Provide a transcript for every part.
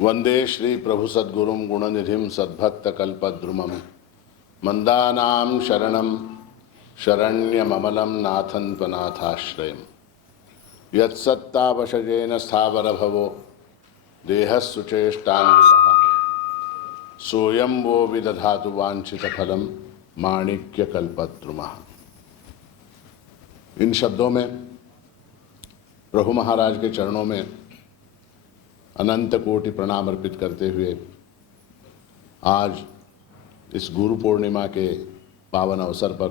वंदे श्री प्रभु सद्गुरुं गुणनिधिं सद्भक्तकल्पद्रुमं मंदानां शरणं शरण्यममलं नाथं त्वनाथाश्रयं यत्सत्तावशजेन स्थावरभवो देहस्सुचेष्टान्वितः सोऽयं वो विदधातु वाञ्छितफलं माणिक्यकल्पद्रुमः। इन शब्दों में प्रभु महाराज के चरणों में अनंत कोटि प्रणाम अर्पित करते हुए आज इस गुरु पूर्णिमा के पावन अवसर पर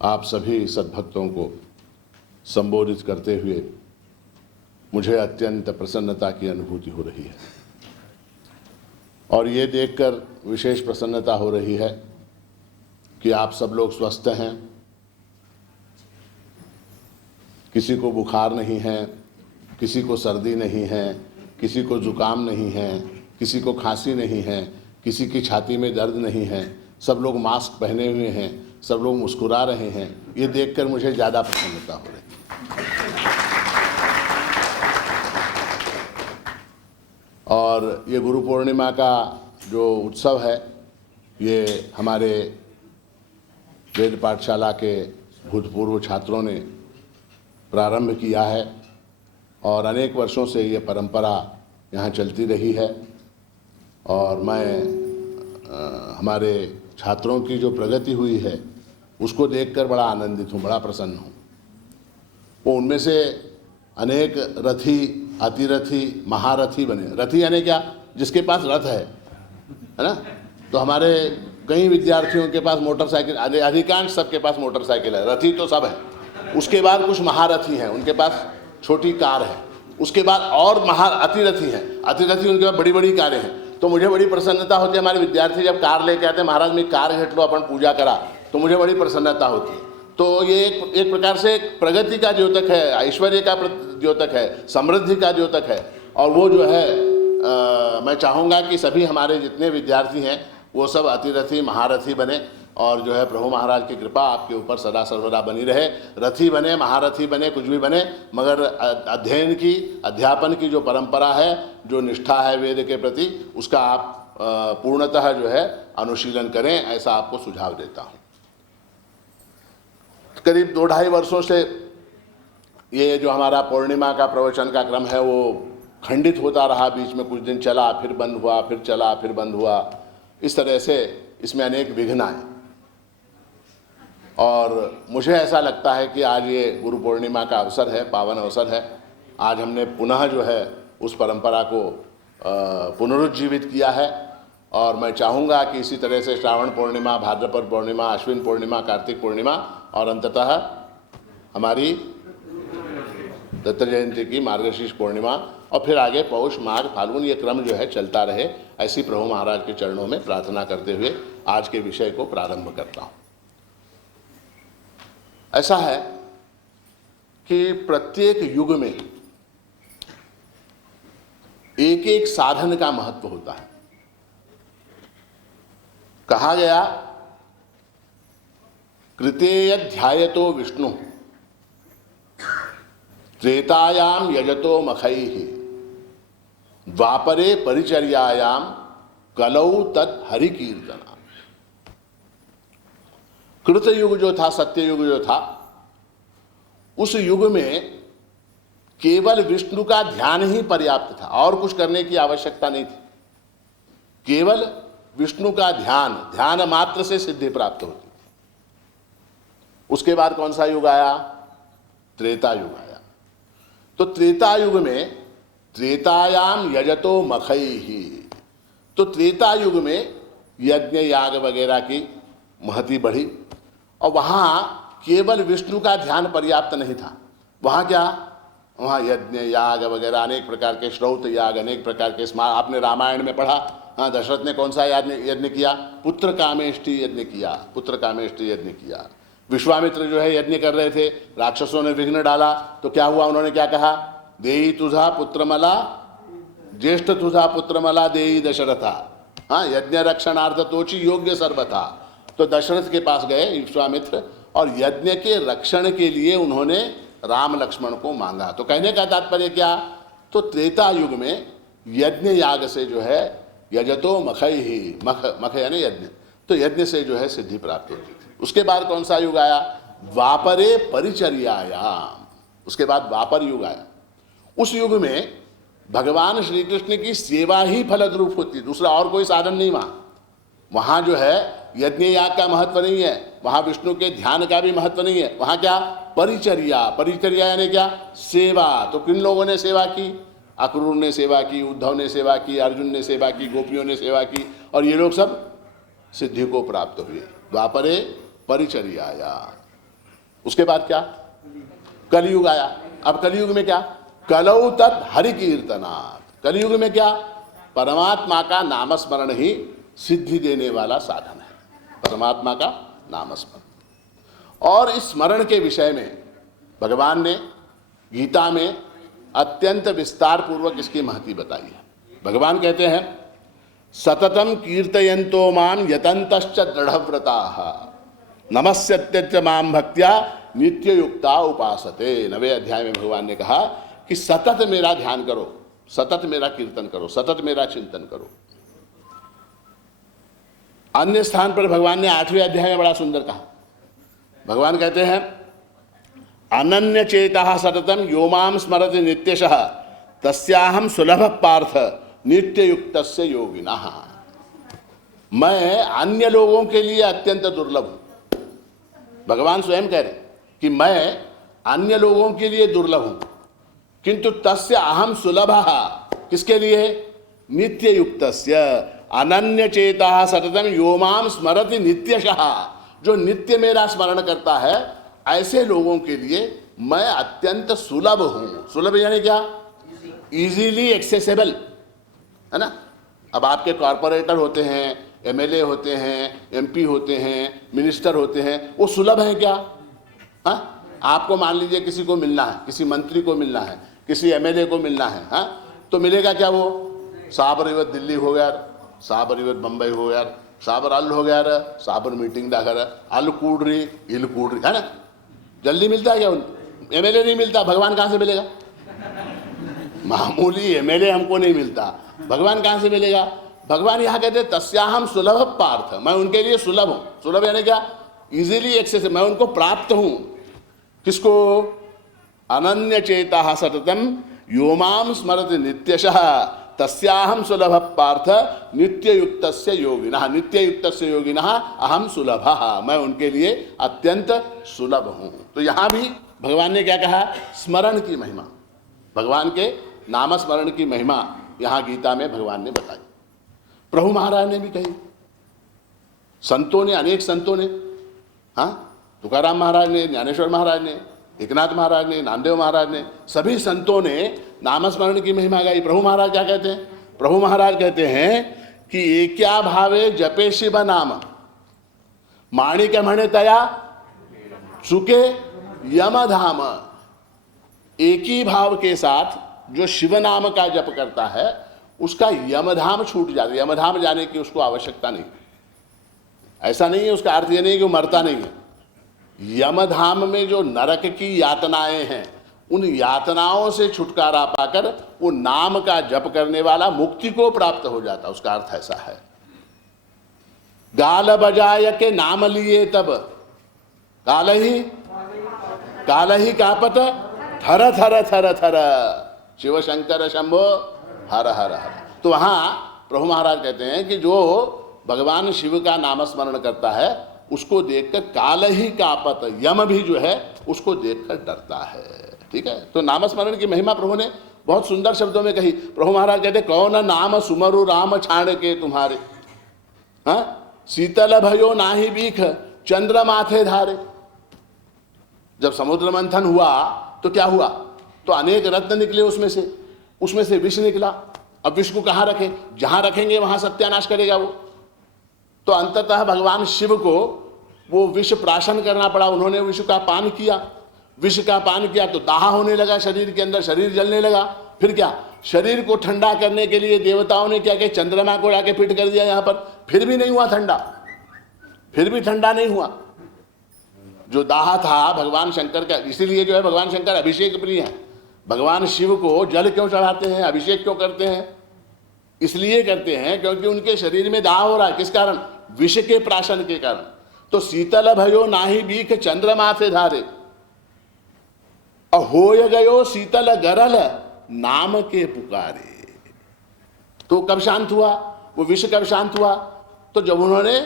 आप सभी सद्भक्तों को संबोधित करते हुए मुझे अत्यंत प्रसन्नता की अनुभूति हो रही है और ये देखकर विशेष प्रसन्नता हो रही है कि आप सब लोग स्वस्थ हैं, किसी को बुखार नहीं है, किसी को सर्दी नहीं है, किसी को जुकाम नहीं है, किसी को खांसी नहीं है, किसी की छाती में दर्द नहीं है, सब लोग मास्क पहने हुए हैं, सब लोग मुस्कुरा रहे हैं। ये देखकर मुझे ज़्यादा प्रसन्नता हो रही है। और ये गुरु पूर्णिमा का जो उत्सव है ये हमारे वेद पाठशाला के भूतपूर्व छात्रों ने प्रारंभ किया है और अनेक वर्षों से ये परंपरा यहाँ चलती रही है और मैं हमारे छात्रों की जो प्रगति हुई है उसको देखकर बड़ा आनंदित हूँ, बड़ा प्रसन्न हूँ। वो उनमें से अनेक रथी, अतिरथी, महारथी बने। रथी यानी क्या? जिसके पास रथ है ना। तो हमारे कई विद्यार्थियों के पास मोटरसाइकिल, अधिकांश सबके पास मोटरसाइकिल है। रथी तो सब है। उसके बाद कुछ महारथी हैं, उनके पास छोटी कार है। उसके बाद और अतिरथी हैं, अतिरथी उनके पास बड़ी बड़ी कारें हैं। तो मुझे बड़ी प्रसन्नता होती है, हमारे विद्यार्थी जब कार लेके आते हैं, महाराज में कार घेट लो, अपन पूजा करा, तो मुझे बड़ी प्रसन्नता होती है। तो ये एक प्रकार से प्रगति का द्योतक है, ऐश्वर्य का द्योतक है, समृद्धि का द्योतक है। और वो जो है मैं चाहूँगा कि सभी हमारे जितने विद्यार्थी हैं वो सब अतिरथी, महारथी बने और जो है प्रभु महाराज की कृपा आपके ऊपर सदा सर्वदा बनी रहे। रथी बने, महारथी बने, कुछ भी बने, मगर अध्ययन की, अध्यापन की जो परंपरा है, जो निष्ठा है वेद के प्रति, उसका आप पूर्णतः जो है अनुशीलन करें, ऐसा आपको सुझाव देता हूँ। करीब 2-2.5 वर्षों से ये जो हमारा पूर्णिमा का प्रवचन का क्रम है वो खंडित होता रहा। बीच में कुछ दिन चला, फिर बंद हुआ, फिर चला, फिर बंद हुआ। इस तरह से इसमें अनेक विघ्न आए और मुझे ऐसा लगता है कि आज ये गुरु पूर्णिमा का अवसर है, पावन अवसर है। आज हमने पुनः जो है उस परंपरा को पुनरुज्जीवित किया है और मैं चाहूँगा कि इसी तरह से श्रावण पूर्णिमा, भाद्रपद पूर्णिमा, अश्विन पूर्णिमा, कार्तिक पूर्णिमा और अंततः हमारी दत्त जयंती की मार्गशीर्ष पूर्णिमा और फिर आगे पौष, माघ, फाल्गुन, ये क्रम जो है चलता रहे, ऐसी प्रभु महाराज के चरणों में प्रार्थना करते हुए आज के विषय को प्रारंभ करता हूँ। ऐसा है कि प्रत्येक युग में एक एक साधन का महत्व होता है। कहा गया कृतेय ध्यायतो विष्णु त्रेतायाम यजतो मखैः द्वापरे परिचर्यायाम कलौ तत् हरि कीर्तना। कृत युग जो था, सत्य युग जो था, उस युग में केवल विष्णु का ध्यान ही पर्याप्त था और कुछ करने की आवश्यकता नहीं थी। केवल विष्णु का ध्यान मात्र से सिद्धि प्राप्त होती। उसके बाद कौन सा युग आया? त्रेता युग आया। तो त्रेता युग में त्रेतायाम यजतो मखैः, तो त्रेता युग में यज्ञ याग वगैरह की महती बढ़ी और वहाँ केवल विष्णु का ध्यान पर्याप्त नहीं था। वहाँ क्या? वहाँ यज्ञ याग वगैरह अनेक प्रकार के श्रौत याग, अनेक प्रकार के आपने रामायण में पढ़ा। हाँ, दशरथ ने कौन सा यज्ञ किया? पुत्र कामेष्टि यज्ञ किया, पुत्र कामेष्टि यज्ञ किया। विश्वामित्र जो है यज्ञ कर रहे थे, राक्षसों ने विघ्न डाला, तो क्या हुआ? उन्होंने क्या कहा? देई तुझा पुत्रमला, ज्येष्ठ तुझा पुत्रमला देई दशरथा। हाँ, यज्ञ रक्षणार्थ तोचि योग्य सर्वथा। तो दशरथ के पास गए विश्वामित्र और यज्ञ के रक्षण के लिए उन्होंने राम लक्ष्मण को मांगा। तो कहने का तात्पर्य क्या? तो त्रेता युग में यज्ञ याग से जो है यजतो मखय ही, मख यानी यज्ञ, तो यज्ञ से जो है सिद्धि प्राप्त होती थी। उसके बाद कौन सा युग आया? द्वापरे परिचर्यायाम, उसके बाद द्वापर युग आया। उस युग में भगवान श्री कृष्ण की सेवा ही फलद्रूप होती है, दूसरा और कोई साधन नहीं। वहाँ जो है यज्ञ याग का महत्व नहीं है, वहाँ विष्णु के ध्यान का भी महत्व नहीं है। वहाँ क्या? परिचर्या। परिचर्या यानी क्या? सेवा। तो किन लोगों ने सेवा की? अक्रूर ने सेवा की, उद्धव ने सेवा की, अर्जुन ने सेवा की, गोपियों ने सेवा की, और ये लोग सब सिद्धि को प्राप्त हुए। द्वापरे परिचर्याया। उसके बाद क्या? कलयुग आया। अब कलयुग में क्या? कलौ तत् हरि कीर्तनात्। कलयुग में क्या? परमात्मा का नामस्मरण ही सिद्धि देने वाला साधन है, परमात्मा का नामस्मरण। और इस स्मरण के विषय में भगवान ने गीता में अत्यंत विस्तार पूर्वक इसकी महती बताई है। भगवान कहते हैं सततम कीर्तयन्तो माम यतन्तश्च दृढ़व्रताः नमस्यत्यच माम भक्त्या नित्य युक्ता उपासते। 9वें अध्याय में भगवान ने कहा कि सतत मेरा ध्यान करो, सतत मेरा कीर्तन करो, सतत मेरा चिंतन करो। अन्य स्थान पर भगवान ने 8वें अध्याय में बड़ा सुंदर कहा। भगवान कहते हैं अनन्य चेता सततम यो माम स्मरति नित्यशः तस्याहम सुलभ पार्थ नित्य युक्तस्य योगिनः। मैं अन्य लोगों के लिए अत्यंत दुर्लभ हूं। भगवान स्वयं कह रहे कि मैं अन्य लोगों के लिए दुर्लभ हूं, किंतु तस्य अहम सुलभः। किसके लिए? नित्य युक्तस्य। अनन्य चेता सततम यो माम स्मरति नित्यशः। जो नित्य मेरा स्मरण करता है, ऐसे लोगों के लिए मैं अत्यंत सुलभ हूं। सुलभ यानी क्या? इजीली एक्सेसिबल, है ना। अब आपके कॉरपोरेटर होते हैं, एमएलए होते हैं, एमपी होते हैं, मिनिस्टर होते हैं, वो सुलभ है क्या? हाँ, आपको मान लीजिए किसी को मिलना है, किसी मंत्री को मिलना है, किसी एमएलए को मिलना है, हाँ, तो मिलेगा क्या? वो साबर इवत दिल्ली हो गया, साबर इवत बम्बई हो गया, साबर अल हो गया, साबर मीटिंग दा कर अल कूड़ रही, इल कूड़ रही, है ना। जल्दी मिलता है क्या? एमएलए नहीं मिलता, भगवान कहाँ से मिलेगा? मामूली एमएलए हमको नहीं मिलता, भगवान कहाँ से मिलेगा? भगवान यहाँ कहते हैं तस्याहम सुलभ पार्थ। मैं उनके लिए सुलभ हूँ। सुलभ यानी क्या? इजीली एक्सेस, मैं उनको प्राप्त हूँ। किसको? अनन्य चेता सततम यो माम स्मरति नित्यशः तस्याहम सुलभ पार्थ नित्य युक्तस्य योगिनः। नित्य युक्तस्य योगिनः अहम सुलभः। मैं उनके लिए अत्यंत सुलभ हूँ। तो यहाँ भी भगवान ने क्या कहा? स्मरण की महिमा, भगवान के नाम स्मरण की महिमा यहाँ गीता में भगवान ने बताई। प्रभु महाराज ने भी कही, संतों ने, अनेक संतों ने, हाँ, तुकाराम महाराज ने, ज्ञानेश्वर महाराज ने, एकनाथ महाराज ने, नामदेव महाराज ने, सभी संतों ने नामस्मरण की महिमा गाई। प्रभु महाराज क्या कहते हैं? प्रभु महाराज कहते हैं कि एक्या भावे जपे शिव नाम माणिक मणे तया चुके यमधाम। एक ही भाव के साथ जो शिव नाम का जप करता है उसका यमधाम छूट जाता है। यमधाम जाने की उसको आवश्यकता नहीं। ऐसा नहीं है, उसका अर्थ ये नहीं कि वो मरता नहीं है। यमधाम में जो नरक की यातनाएं हैं, उन यातनाओं से छुटकारा पाकर वो नाम का जप करने वाला मुक्ति को प्राप्त हो जाता। उसका अर्थ ऐसा है। गाल बजाय के नाम लिए तब काल ही कापत थर थर थर थर शिव शंकर शंभो हर हर हर। तो वहां प्रभु महाराज कहते हैं कि जो भगवान शिव का नामस्मरण करता है उसको देखकर काल ही कापत, यम भी जो है उसको देखकर डरता है। ठीक है, तो नामस्मरण की महिमा प्रभु ने बहुत सुंदर शब्दों में कही। प्रभु महाराज कहते कौन नाम सुमरु राम छाण के तुम्हारे, हाँ, शीतल भयो नाही बीख चंद्र माथे धारे। जब समुद्र मंथन हुआ तो क्या हुआ? तो अनेक रत्न निकले उसमें से विष निकला। अब विष को कहाँ रखें? जहां रखेंगे वहां सत्यानाश करेगा वो। तो अंततः भगवान शिव को वो विष प्राशन करना पड़ा। उन्होंने विष का पान किया। विष का पान किया तो दाह होने लगा शरीर के अंदर, शरीर जलने लगा। फिर क्या? शरीर को ठंडा करने के लिए देवताओं ने क्या किया? चंद्रमा को लाके फिट कर दिया यहाँ पर। फिर भी नहीं हुआ ठंडा, फिर भी ठंडा नहीं हुआ। जो दाह था भगवान शंकर का, इसीलिए जो है भगवान शंकर अभिषेक प्रिय है। भगवान शिव को जल क्यों चढ़ाते हैं, अभिषेक क्यों करते हैं? इसलिए करते हैं क्योंकि उनके शरीर में दाह हो रहा है। किस कारण? विष के प्राशन के कारण। तो शीतल भयो नाही बीख चंद्रमा से धारे, और होय गयो शीतल गरल नाम के पुकारे। तो कब शांत हुआ वो विष? कब शांत हुआ? तो जब उन्होंने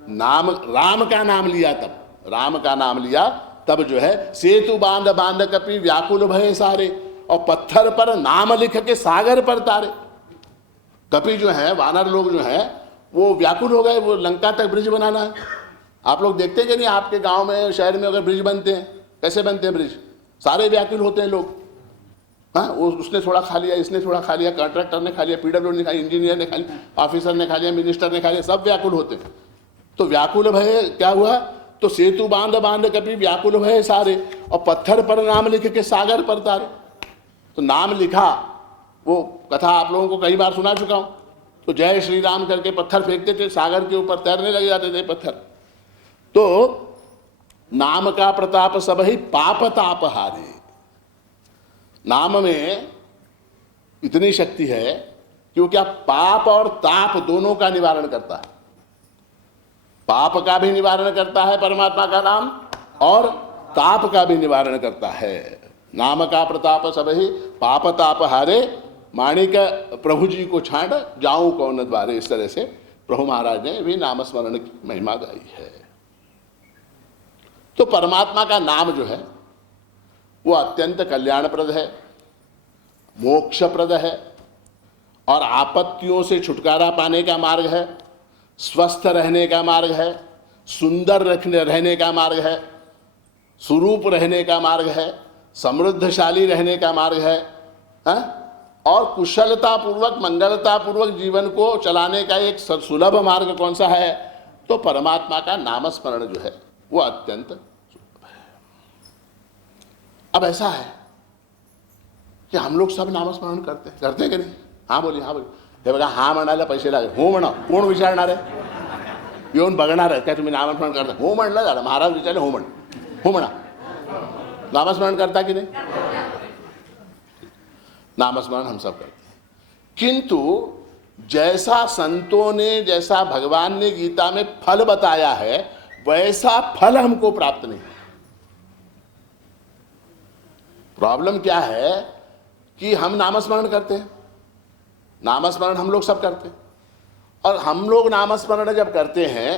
नाम, राम का नाम लिया, तब राम का नाम लिया, तब जो है सेतु बांध बांध कपि व्याकुल भय सारे, और पत्थर पर नाम लिख के सागर पर तारे। कपि जो है, वानर लोग जो है, वो व्याकुल हो गए, वो लंका तक ब्रिज बनाना है। आप लोग देखते हैं कि नहीं, आपके गांव में, शहर में अगर ब्रिज बनते हैं, कैसे बनते हैं ब्रिज? सारे व्याकुल होते हैं लोग। हाँ, उसने थोड़ा खा लिया, इसने थोड़ा खा लिया, कॉन्ट्रैक्टर ने खा लिया, पीडब्ल्यूडी ने खा लिया, इंजीनियर ने खा लिया, ऑफिसर ने खा लिया, मिनिस्टर ने खा लिया, सब व्याकुल होते हैं। तो व्याकुल भय क्या हुआ? तो सेतु बांध बांध कभी व्याकुल भय सारे, और पत्थर पर नाम लिख के सागर पर तारे। तो नाम लिखा, वो कथा आप लोगों को कई बार सुना चुका हूं। तो जय श्री राम करके पत्थर फेंकते थे, सागर के ऊपर तैरने लग जाते थे पत्थर। तो नाम का प्रताप सब ही पाप ताप हारे। नाम में इतनी शक्ति है कि वो क्या पाप और ताप दोनों का निवारण करता है। पाप का भी निवारण करता है परमात्मा का नाम, और ताप का भी निवारण करता है। नाम का प्रताप सब ही पाप ताप हारे, माणिक प्रभु जी को छांड जाऊं कौन द्वारे। इस तरह से प्रभु महाराज ने भी नाम स्मरण की महिमा गाई है। तो परमात्मा का नाम जो है वो अत्यंत कल्याणप्रद है, मोक्षप्रद है, और आपत्तियों से छुटकारा पाने का मार्ग है, स्वस्थ रहने का मार्ग है, सुंदर रहने का मार्ग है, सुरूप रहने का मार्ग है, समृद्धशाली रहने का मार्ग है, और कुशलता पूर्वक, मंगलता पूर्वक जीवन को चलाने का एक सुलभ मार्ग कौन सा है? तो परमात्मा का नाम स्मरण जो है वो अत्यंत सुलभ है। अब ऐसा है कि हम लोग सब नामस्मरण करते कि नहीं? हाँ बोलिए, हाँ बोलिए. हे बघा, हा म्हणायला पैसे लागेल. हो म्हणा. कोण विचारणार आहे? येऊन बघणार आहे काय तुम्ही नामस्मरण करता? हो म्हणलं झालं. महाराज विचारले हो म्हण. हो म्हणा. नामस्मरण करता कि नहीं? नामस्मरण हम सब करते हैं, किंतु जैसा संतों ने, जैसा भगवान ने गीता में फल बताया है, वैसा फल हमको प्राप्त नहीं। प्रॉब्लम क्या है कि हम नामस्मरण करते हैं, नामस्मरण हम लोग सब करते हैं, और हम लोग नामस्मरण जब करते हैं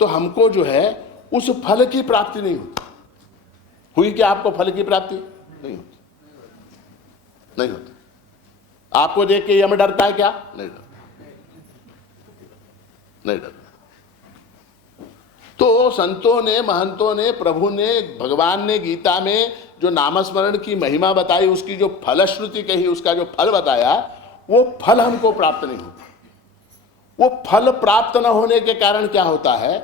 तो हमको जो है उस फल की प्राप्ति नहीं होती। हुई क्या आपको फल की प्राप्ति? नहीं होती, नहीं होती। आपको देख के यम डरता है क्या? नहीं डरता, नहीं डरता। तो संतों ने, महंतों ने, प्रभु ने, भगवान ने गीता में जो नामस्मरण की महिमा बताई, उसकी जो फलश्रुति कही, उसका जो फल बताया, वो फल हमको प्राप्त नहीं होता। वो फल प्राप्त न होने के कारण क्या होता है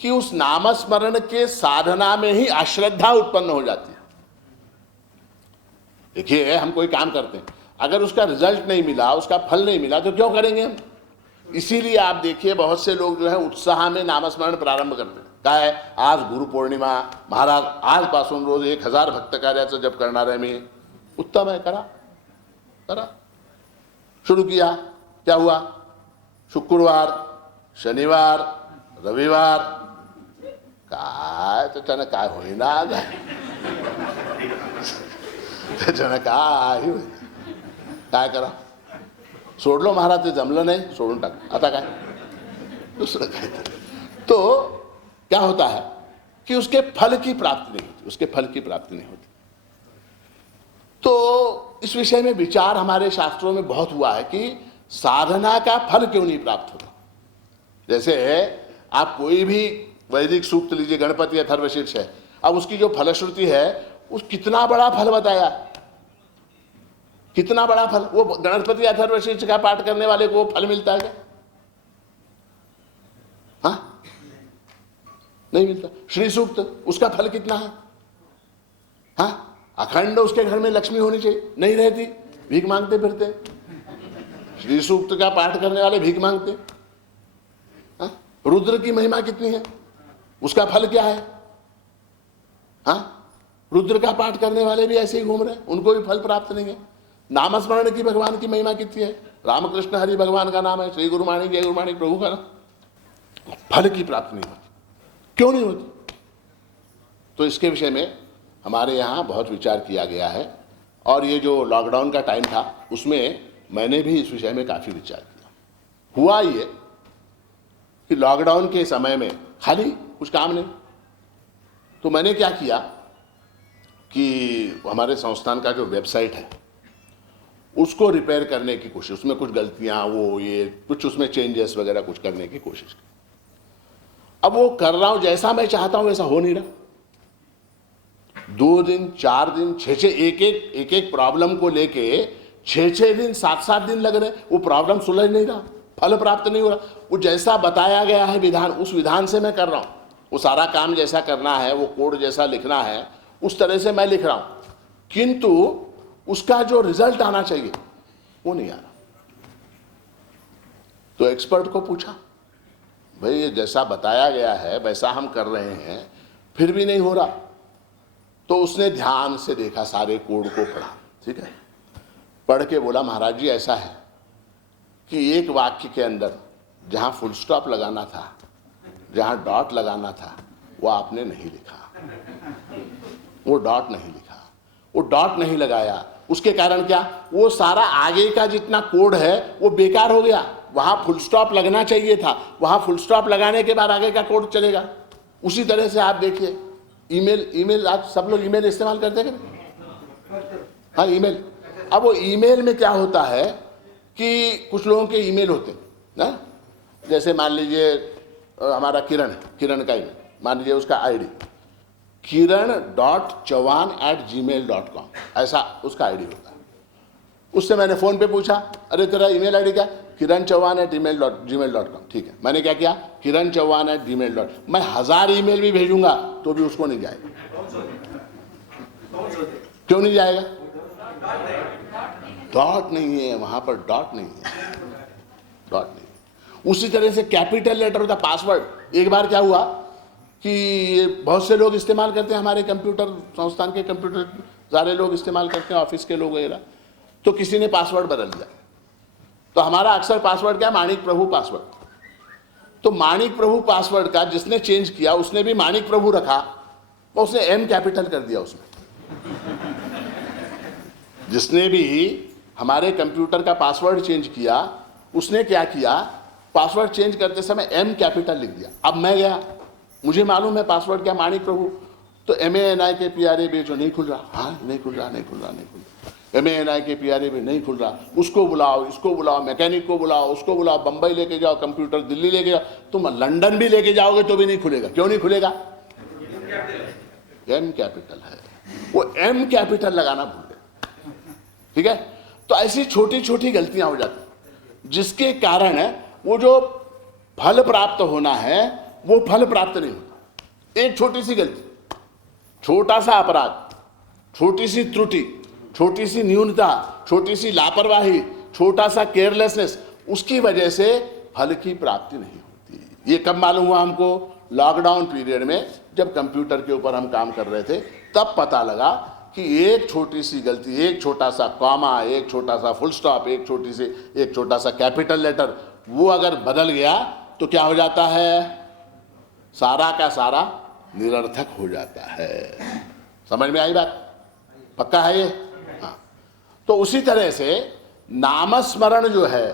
कि उस नामस्मरण के साधना में ही अश्रद्धा उत्पन्न हो जाती है। देखिए, हम कोई काम करते हैं, अगर उसका रिजल्ट नहीं मिला, उसका फल नहीं मिला, तो क्यों करेंगे हम? इसीलिए आप देखिए बहुत से लोग जो है उत्साह में नामस्मरण प्रारंभ करते हैं. काय आज गुरुपौर्णिमा, महाराज आजपासून रोज 1000 भक्त कार्याचं जप करणार आहे मी. उत्तम है, करा करा. शुरू किया, क्या हुआ? शुक्रवार, शनिवार, रविवार, काय त्याच्यानं काय होईना, त्याच्यानं काय होईना. काय करा? सोडलो महाराज, ते जमलं नाही, सोडून टाक. आता काय दुसरं काय? तो क्या होता है कि उसके फल की प्राप्ति नहीं होती, उसके फल की प्राप्ति नहीं होती. तो इस विषय में विचार हमारे शास्त्रों में बहुत हुआ है कि साधना का फल क्यों नहीं प्राप्त होता. जैसे आप कोई भी वैदिक सूक्त लीजिए, गणपति अथर्वशीर्ष है, अब उसकी जो फलश्रुति है, उस कितना बड़ा फल बताया, कितना बड़ा फल. वो गणपति अथर्वशीर्ष का पाठ करने वाले को फल मिलता है क्या? हाँ, नहीं मिलता. श्री सूक्त, उसका फल कितना है? हाँ, अखंड उसके घर में लक्ष्मी होनी चाहिए, नहीं रहती, भीख मांगते फिरते. श्री सूक्त का पाठ करने वाले भीख मांगते. हाँ, रुद्र की महिमा कितनी है, उसका फल क्या है? हाँ, रुद्र का पाठ करने वाले भी ऐसे ही घूम रहे हैं, उनको भी फल प्राप्त नहीं है. नामस्मरण की भगवान की महिमा कितनी है। रामकृष्ण हरि भगवान का नाम है, श्री गुरुमाणी जय गुरुमाणी प्रभु का नाम। फल की प्राप्ति नहीं होती, क्यों नहीं होती? तो इसके विषय में हमारे यहाँ बहुत विचार किया गया है, और ये जो लॉकडाउन का टाइम था उसमें मैंने भी इस विषय में काफ़ी विचार किया। हुआ ये कि लॉकडाउन के समय में खाली कुछ काम नहीं, तो मैंने क्या किया कि हमारे संस्थान का जो वेबसाइट है उसको रिपेयर करने की कोशिश, उसमें कुछ गलतियां वो ये कुछ उसमें चेंजेस वगैरह कुछ करने की कोशिश की। अब वो कर रहा हूं, जैसा मैं चाहता हूं वैसा हो नहीं रहा। 2 दिन 4 दिन 6 एक एक प्रॉब्लम को लेके 6 दिन 7 दिन लग रहे, वो प्रॉब्लम सुलझ नहीं रहा, फल प्राप्त नहीं हो रहा। वो जैसा बताया गया है विधान, उस विधान से मैं कर रहा हूं, वो सारा काम जैसा करना है, वो कोड जैसा लिखना है उस तरह से मैं लिख रहा हूं, किंतु उसका जो रिजल्ट आना चाहिए वो नहीं आ रहा। तो एक्सपर्ट को पूछा, भाई ये जैसा बताया गया है वैसा हम कर रहे हैं, फिर भी नहीं हो रहा। तो उसने ध्यान से देखा, सारे कोड को पढ़ा, ठीक है, पढ़ के बोला महाराज जी ऐसा है कि एक वाक्य के अंदर जहां फुल स्टॉप लगाना था, जहां डॉट लगाना था, वो आपने नहीं लिखा, वो डॉट नहीं लिखा, वो डॉट नहीं लगाया। उसके कारण क्या, वो सारा आगे का जितना कोड है वो बेकार हो गया। वहां फुल स्टॉप लगना चाहिए था, वहां फुल स्टॉप लगाने के बाद आगे का कोड चलेगा। उसी तरह से आप देखिए ईमेल आज सब लोग ईमेल इस्तेमाल करते हैं, हाँ ईमेल। अब वो ईमेल में क्या होता है कि कुछ लोगों के ईमेल होते हैं ना, जैसे मान लीजिए हमारा किरण का ईमेल, मान लीजिए उसका आईडी kiran.chavan@gmail.com, ऐसा उसका आईडी होता है। उससे मैंने फोन पे पूछा, अरे तेरा ईमेल आईडी क्या? kiranchavan@gmail.com। ठीक है, मैंने क्या किया, kiranchavan@gmail.com। मैं 1000 ईमेल भी भेजूंगा तो भी उसको नहीं जाएगा। क्यों नहीं जाएगा? डॉट नहीं है वहां पर, डॉट नहीं है, डॉट नहीं। उसी तरह से कैपिटल लेटर होता, पासवर्ड। एक बार क्या हुआ कि बहुत से लोग इस्तेमाल करते हैं, हमारे कंप्यूटर संस्थान के कंप्यूटर सारे लोग इस्तेमाल करते हैं, ऑफिस के लोग वगैरह। तो किसी ने पासवर्ड बदल दिया, तो हमारा अक्सर पासवर्ड क्या, माणिक प्रभु पासवर्ड। तो माणिक प्रभु पासवर्ड का जिसने चेंज किया उसने भी माणिक प्रभु रखा, और उसने एम कैपिटल कर दिया उसमें। जिसने भी हमारे कंप्यूटर का पासवर्ड चेंज किया उसने क्या किया, पासवर्ड चेंज करते समय एम कैपिटल लिख दिया। अब मैं गया, मुझे मालूम है पासवर्ड क्या, माणिक प्रभु। तो MANIKPRAB जो नहीं खुल रहा, हाँ नहीं खुल रहा, MANIKPRAB नहीं खुल रहा। उसको बुलाओ, इसको बुलाओ, मैकेनिक को बुलाओ, उसको बुलाओ, बंबई लेके जाओ कंप्यूटर, दिल्ली लेके जाओ, तुम लंदन भी लेके जाओगे तो भी नहीं खुलेगा। क्यों नहीं खुलेगा? एम कैपिटल है, वो एम कैपिटल लगाना भूल गए। ठीक है, तो ऐसी छोटी छोटी गलतियां हो जाती जिसके कारण वो जो फल प्राप्त होना है वो फल प्राप्त नहीं होता। एक छोटी सी गलती, छोटा सा अपराध, छोटी सी त्रुटि, छोटी सी न्यूनता, छोटी सी लापरवाही, छोटा सा केयरलेसनेस, उसकी वजह से फल की प्राप्ति नहीं होती। ये कब मालूम हुआ हमको? लॉकडाउन पीरियड में जब कंप्यूटर के ऊपर हम काम कर रहे थे तब पता लगा कि एक छोटी सी गलती, एक छोटा सा कॉमा, एक छोटा सा फुल स्टॉप, एक छोटा सा कैपिटल लेटर, वो अगर बदल गया तो क्या हो जाता है, सारा का सारा निरर्थक हो जाता है। समझ में आई बात? पक्का है ये? हाँ। तो उसी तरह से नामस्मरण जो है,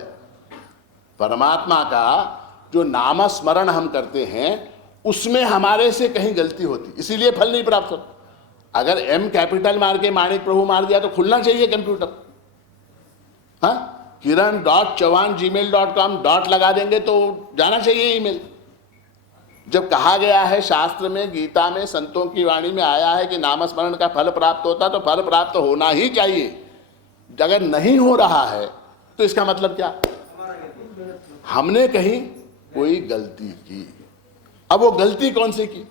परमात्मा का जो नामस्मरण हम करते हैं उसमें हमारे से कहीं गलती होती, इसीलिए फल नहीं प्राप्त होता। अगर एम कैपिटल मार के माणिक प्रभु मार दिया तो खुलना चाहिए कंप्यूटर, हाँ, kiran.chavan@gmail.com डॉट लगा देंगे तो जाना चाहिए ईमेल। जब कहा गया है शास्त्र में, गीता में, संतों की वाणी में आया है कि नामस्मरण का फल प्राप्त होता, तो फल प्राप्त होना ही चाहिए। अगर नहीं हो रहा है तो इसका मतलब क्या, हमने कहीं कोई गलती की। अब वो गलती कौन सी की?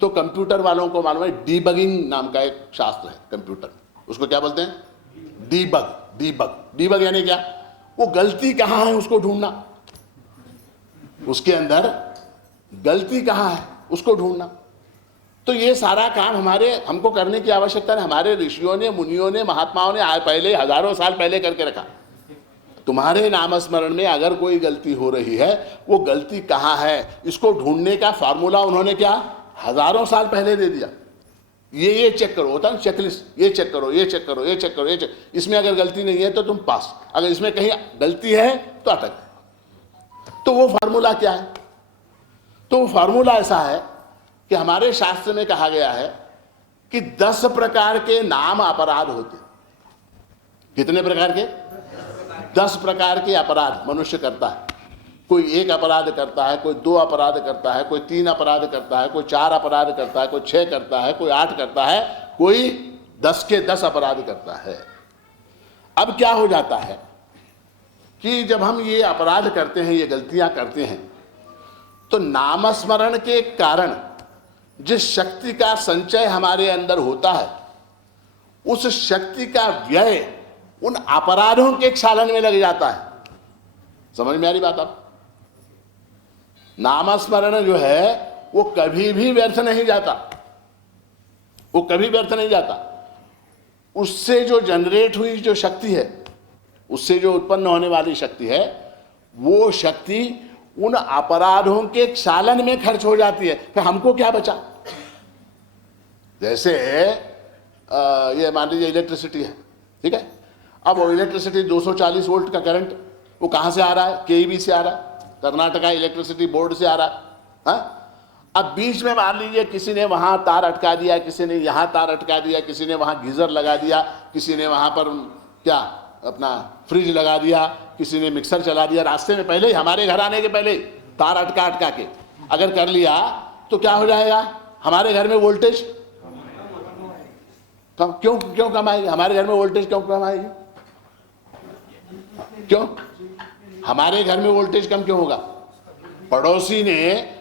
तो कंप्यूटर वालों को मालूम है, डीबगिंग नाम का एक शास्त्र है कंप्यूटर, उसको क्या बोलते हैं, डीबग यानी क्या, वो गलती कहां है उसको ढूंढना, उसके अंदर गलती कहां है उसको ढूंढना। तो ये सारा काम हमको करने की आवश्यकता नहीं। हमारे ऋषियों ने, मुनियों ने, महात्माओं ने पहले, हजारों साल पहले करके रखा। तुम्हारे नामस्मरण में अगर कोई गलती हो रही है, वो गलती कहाँ है, इसको ढूंढने का फॉर्मूला उन्होंने क्या हजारों साल पहले दे दिया। ये चेक करो, होता है चेकलिस्ट, ये चेक करो, ये चेक करो, ये चेक करो, ये चेक, इसमें अगर गलती नहीं है तो तुम पास, अगर इसमें कहीं गलती है तो अटक। तो वो फार्मूला क्या है? तो वो फार्मूला ऐसा है कि हमारे शास्त्र में कहा गया है कि 10 प्रकार के नाम अपराध होते। कितने प्रकार के? 10 प्रकार के अपराध मनुष्य करता है। कोई 1 अपराध करता है, कोई 2 अपराध करता है, कोई 3 अपराध करता है, कोई 4 अपराध करता है, कोई 6 करता है, कोई 8 करता है, कोई 10 के 10 अपराध करता है। अब क्या हो जाता है कि जब हम ये अपराध करते हैं, ये गलतियां करते हैं, तो नामस्मरण के कारण जिस शक्ति का संचय हमारे अंदर होता है, उस शक्ति का व्यय उन अपराधों के क्षालन में लग जाता है। समझ में आ रही बात? आप नामस्मरण जो है वो कभी भी व्यर्थ नहीं जाता, वो कभी व्यर्थ नहीं जाता। उससे जो जनरेट हुई जो शक्ति है, उससे जो उत्पन्न होने वाली शक्ति है, वो शक्ति उन अपराधों के क्षालन में खर्च हो जाती है। फिर हमको क्या बचा? जैसे ये मान लीजिए इलेक्ट्रिसिटी है, ठीक है। अब वो इलेक्ट्रिसिटी 240 वोल्ट का करंट वो कहाँ से आ रहा है? केईबी से आ रहा है, कर्नाटका इलेक्ट्रिसिटी बोर्ड से आ रहा है। हाँ? अब बीच में मान लीजिए किसी ने वहाँ तार अटका दिया, किसी ने यहाँ तार अटका दिया, किसी ने वहाँ गीजर लगा दिया, किसी ने वहाँ पर क्या अपना फ्रिज लगा दिया, किसी ने मिक्सर चला दिया। रास्ते में पहले ही, हमारे घर आने के पहले ही तार अटका के अगर कर लिया तो क्या हो जाएगा? हमारे घर में वोल्टेज कम क्यों कम आएगी? हमारे घर में वोल्टेज क्यों कम आएगी? क्यों हमारे घर में वोल्टेज कम क्यों होगा? पड़ोसी ने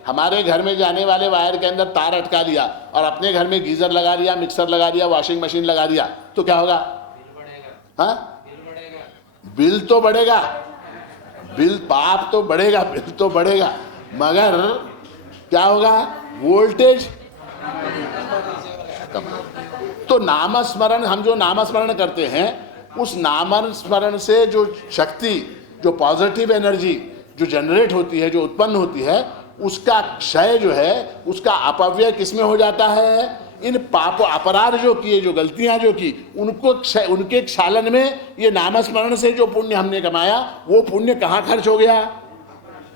हमारे घर में जाने वाले वायर के अंदर तार अटका दिया और अपने घर में गीजर लगा दिया, मिक्सर लगा दिया, वॉशिंग मशीन लगा दिया, तो क्या होगा? हाँ, बिल तो बढ़ेगा, बिल पाप तो बढ़ेगा, बिल तो बढ़ेगा, मगर क्या होगा? वोल्टेज कम। तो नामस्मरण, हम जो नामस्मरण करते हैं, उस नामस्मरण से जो शक्ति, जो पॉजिटिव एनर्जी जो जनरेट होती है, जो उत्पन्न होती है, उसका क्षय जो है, उसका अपव्यय किसमें हो जाता है? इन पाप अपराध जो किए, जो गलतियां जो की, उनको उनके क्षालन में ये नामस्मरण से जो पुण्य हमने कमाया, वो पुण्य कहाँ खर्च हो गया?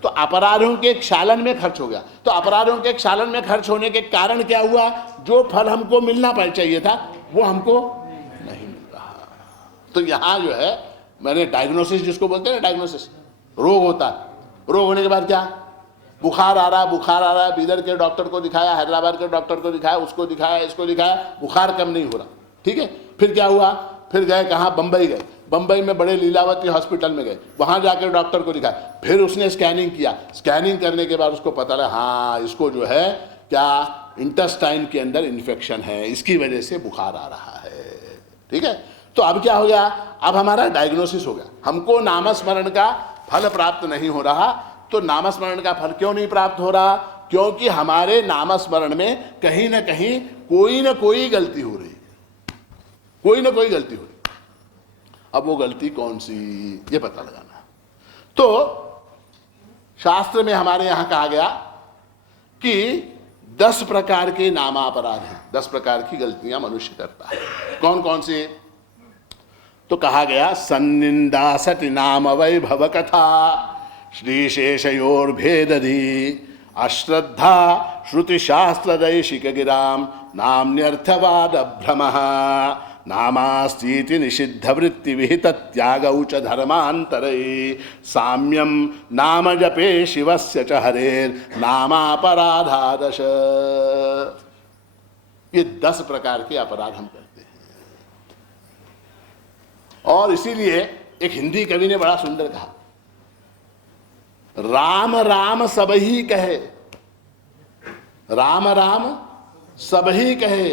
तो अपराधों के क्षालन में खर्च हो गया। तो अपराधों के क्षालन में खर्च होने के कारण क्या हुआ? जो फल हमको मिलना चाहिए था वो हमको नहीं मिल रहा। तो यहाँ जो है, मैंने डायग्नोसिस जिसको बोलते हैं ना, डायग्नोसिस, रोग होता है। रोग होने के बाद क्या? बुखार आ रहा है, बीदर के डॉक्टर को दिखाया, हैदराबाद के डॉक्टर को दिखाया, उसको दिखाया, इसको दिखाया, बुखार कम नहीं हो रहा, ठीक है। फिर क्या हुआ? फिर गए कहाँ? बंबई गए। बंबई में बड़े लीलावती हॉस्पिटल में गए, वहाँ जाकर डॉक्टर को दिखाया। फिर उसने स्कैनिंग किया, स्कैनिंग करने के बाद उसको पता लगा, हाँ इसको जो है क्या इंटेस्टाइन के अंदर इन्फेक्शन है, इसकी वजह से बुखार आ रहा है, ठीक है। तो अब क्या हो गया? अब हमारा डायग्नोसिस हो गया। हमको नामस्मरण का फल प्राप्त नहीं हो रहा। तो नामस्मरण का फल क्यों नहीं प्राप्त हो रहा? क्योंकि हमारे नामस्मरण में कहीं ना कहीं कोई ना कोई गलती हो रही है, कोई ना कोई गलती हो रही। अब वो गलती कौन सी, ये पता लगाना। तो शास्त्र में हमारे यहां कहा गया कि 10 प्रकार के नामापराध हैं, 10 प्रकार की गलतियां मनुष्य करता है। कौन कौन सी? तो कहा गया, सन्निंदा सति नाम वैभव कथा, श्रीशेषयोर्भेदधी, अश्रद्धा श्रुति शास्त्र दैशिक गिराम, नाम्यर्थवाद भ्रमः, नामास्तीति निषिद्ध वृत्ति विहित त्यागौ च धर्मांतरे, साम्यम नाम जपे शिवस्य च हरेर नामापराधादश। ये 10 प्रकार के अपराध हम करते हैं। और इसीलिए एक हिंदी कवि ने बड़ा सुंदर कहा, राम राम सबही कहे, राम राम सबही कहे,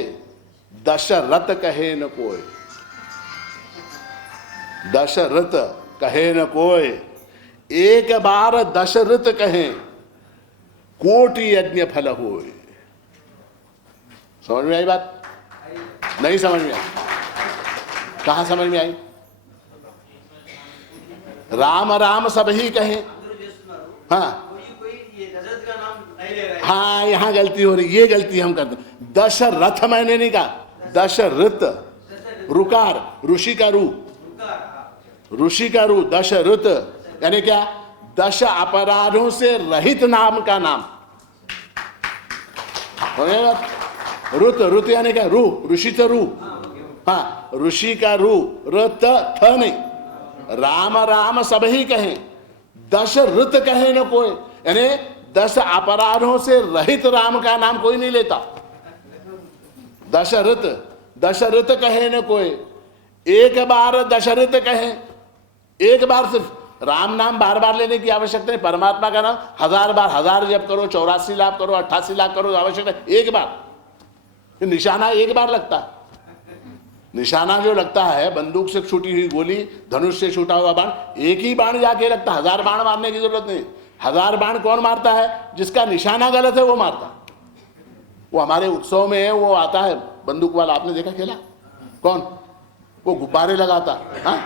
दशरथ कहे न कोय, दशरथ कहे न कोय, एक बार दशरथ कहे, कोटि यज्ञ फल होय। समझ में आई बात? नहीं समझ में आई? कहाँ समझ में आई? राम राम सब ही कहें। हाँ हाँ, यहाँ गलती हो रही, ये गलती हम करते। दशरथ मैंने नहीं कहा, दशरथ, रुकार, ऋषि का रू, ऋषि का रू, दशरथ यानी क्या? 10 अपराधों से रहित नाम का नाम। रुत, रुत यानी क्या? रू, ऋषि तो रू, हाँ, ऋषि का रू, रत थ नहीं। राम राम सब ही कहें, दशरथ कहे न कोई, यानी 10 अपराधों से रहित राम का नाम कोई नहीं लेता। दशरथ, दशरथ कहे न कोई, एक बार दशरथ कहे, एक बार सिर्फ। राम नाम बार बार लेने की आवश्यकता नहीं। परमात्मा का नाम 1000 बार, 1000 जप करो, 84 लाख करो, 88 लाख करो, आवश्यकता एक बार। निशाना एक बार लगता है। निशाना जो लगता है, बंदूक से छूटी हुई गोली, धनुष से छूटा हुआ बाण, एक ही बाण जाके लगता है। 1000 बाण मारने की जरूरत नहीं। 1000 बाण कौन मारता है? जिसका निशाना गलत है वो मारता। वो हमारे उत्सव में वो आता है बंदूक वाला, आपने देखा खेला? कौन? वो गुब्बारे लगाता, हाँ,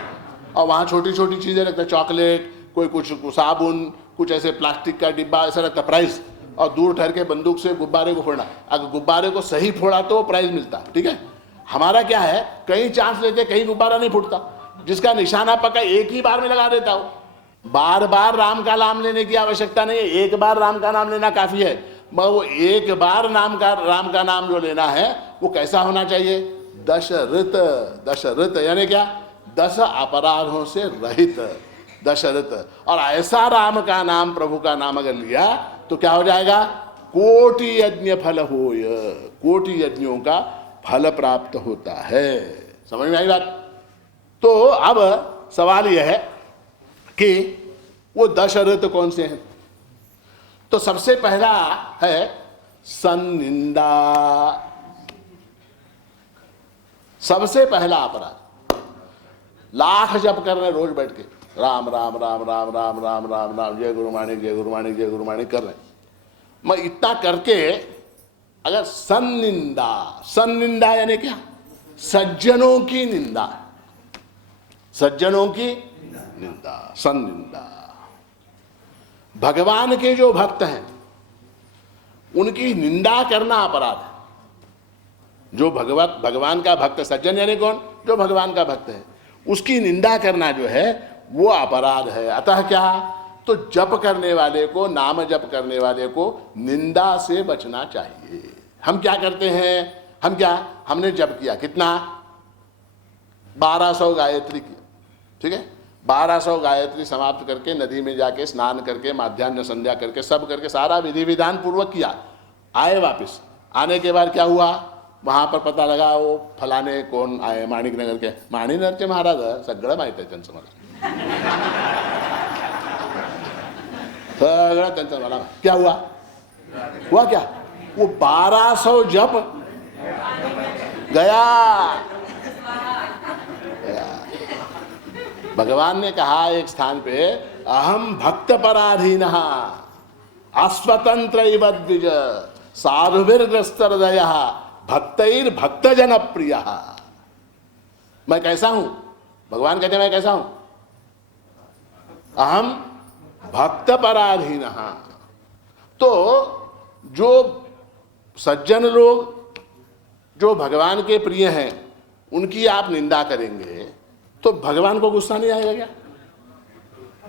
और वहाँ छोटी छोटी चीजें रखता है, चॉकलेट, कोई कुछ साबुन, कुछ ऐसे प्लास्टिक का डिब्बा ऐसा रखता, प्राइज, और दूर ठहर के बंदूक से गुब्बारे को फोड़ना। अगर गुब्बारे को सही फोड़ा तो प्राइज मिलता, ठीक है। हमारा क्या है, कहीं चांस लेते, कहीं गुब्बारा नहीं फूटता। जिसका निशाना पक्का एक ही बार में लगा देता हो। बार बार राम का नाम लेने की आवश्यकता नहीं है, एक बार राम का नाम लेना काफी है। मगर वो एक बार राम का नाम जो लेना है वो कैसा होना चाहिए? दशरथ, दशरथ यानी क्या? 10 अपराधों से रहित, दशरथ। और ऐसा राम का नाम, प्रभु का नाम अगर लिया तो क्या हो जाएगा? कोटि यज्ञ फल होय, कोटि यज्ञों का फल प्राप्त होता है। समझ में आई बात? तो अब सवाल यह है कि वो दशरथ कौन से हैं? तो सबसे पहला है सन्निंदा, सबसे पहला अपराध। लाख जप कर रहे रोज बैठ के, राम राम राम राम राम राम राम राम, जय गुरु माणिक, जय गुरु माणिक, जय गुरु माणिक कर रहे हैं। मैं इतना करके अगर सन्निंदा, सन्निंदा यानी क्या? सज्जनों की निंदा, सज्जनों की निंदा, सन्निंदा। भगवान के जो भक्त हैं उनकी निंदा करना अपराध है। जो भगवान का भक्त, सज्जन यानी कौन? जो भगवान का भक्त है, उसकी निंदा करना जो है वो अपराध है। अतः क्या? तो जप करने वाले को, नाम जप करने वाले को निंदा से बचना चाहिए। हम क्या करते हैं? हमने जप किया, कितना? 1200 गायत्री किया, ठीक है। 1200 गायत्री समाप्त करके नदी में जाके स्नान करके, माध्याह्न संध्या करके, सब करके, सारा विधि विधान पूर्वक किया। आए वापस, आने के बाद क्या हुआ? वहां पर पता लगा वो फलाने कोण आए, माणिक नगर के माणिनगरचे महाराज, सगळं माहित आहे त्यांचं मला, सगळं त्यांचं मला। क्या हुआ? हुआ क्या? वो 1200 जप गया। भगवान ने कहा एक स्थान पे, अहम भक्त पराधीन अस्वतंत्र इव द्विज साधुभिर्ग्रस्त हृदय भक्तैर भक्तजन प्रिय। मैं कैसा हूं? भगवान कहते हैं मैं कैसा हूं? अहम भक्त पराधीन। तो जो सज्जन लोग जो भगवान के प्रिय हैं उनकी आप निंदा करेंगे तो भगवान को गुस्सा नहीं आएगा क्या?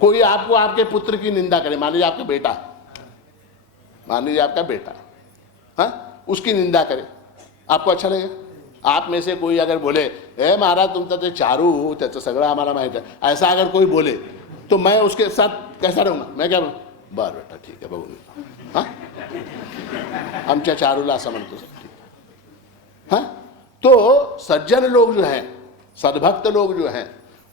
कोई आपको, आपके पुत्र की निंदा करे, मान लीजिए आपका बेटा, मान लीजिए आपका बेटा, हाँ, उसकी निंदा करे, आपको अच्छा लगेगा? आप में से कोई अगर बोले, ए महाराज तुमचं ते चारू, त्याचं सगळं आम्हाला माहित आहे, ऐसा अगर कोई बोले तो मैं उसके साथ कैसा रहूंगा? मैं क्या बोलूँ? बर बेटा ठीक है, बघू, हाँ, आमच्या चारूला असं म्हणतो, हाँ। तो सज्जन लोग जो हैं, सद्भक्त लोग जो हैं,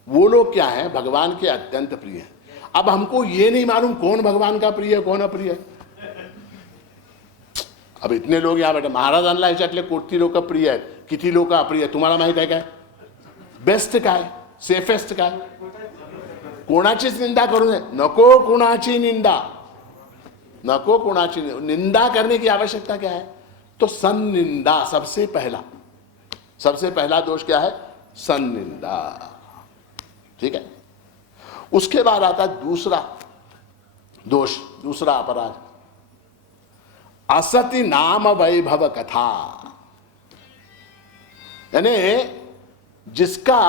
वो लोग क्या हैं? भगवान के अत्यंत प्रिय हैं। अब हमको ये नहीं मालूम कौन भगवान का प्रिय है, कौन अप्रिय है। अब इतने लोग यहाँ बैठे, महाराजांना ह्याच्यातले कोटी लोक प्रिय आहेत, किती लोक अप्रिय आहेत, तुम्हाला माहित आहे काय? बेस्ट काय, सेफेस्ट काय? कोणाचीच निंदा करू नये, नको कुणाची निंदा, नको कुणाची निंदा करने की आवश्यकता क्या है? तो सन्निंदा सबसे पहला दोष क्या है? सन्निंदा। ठीक है। उसके बाद आता है दूसरा दोष, दूसरा अपराध, असति नाम वैभव कथा। यानी जिसका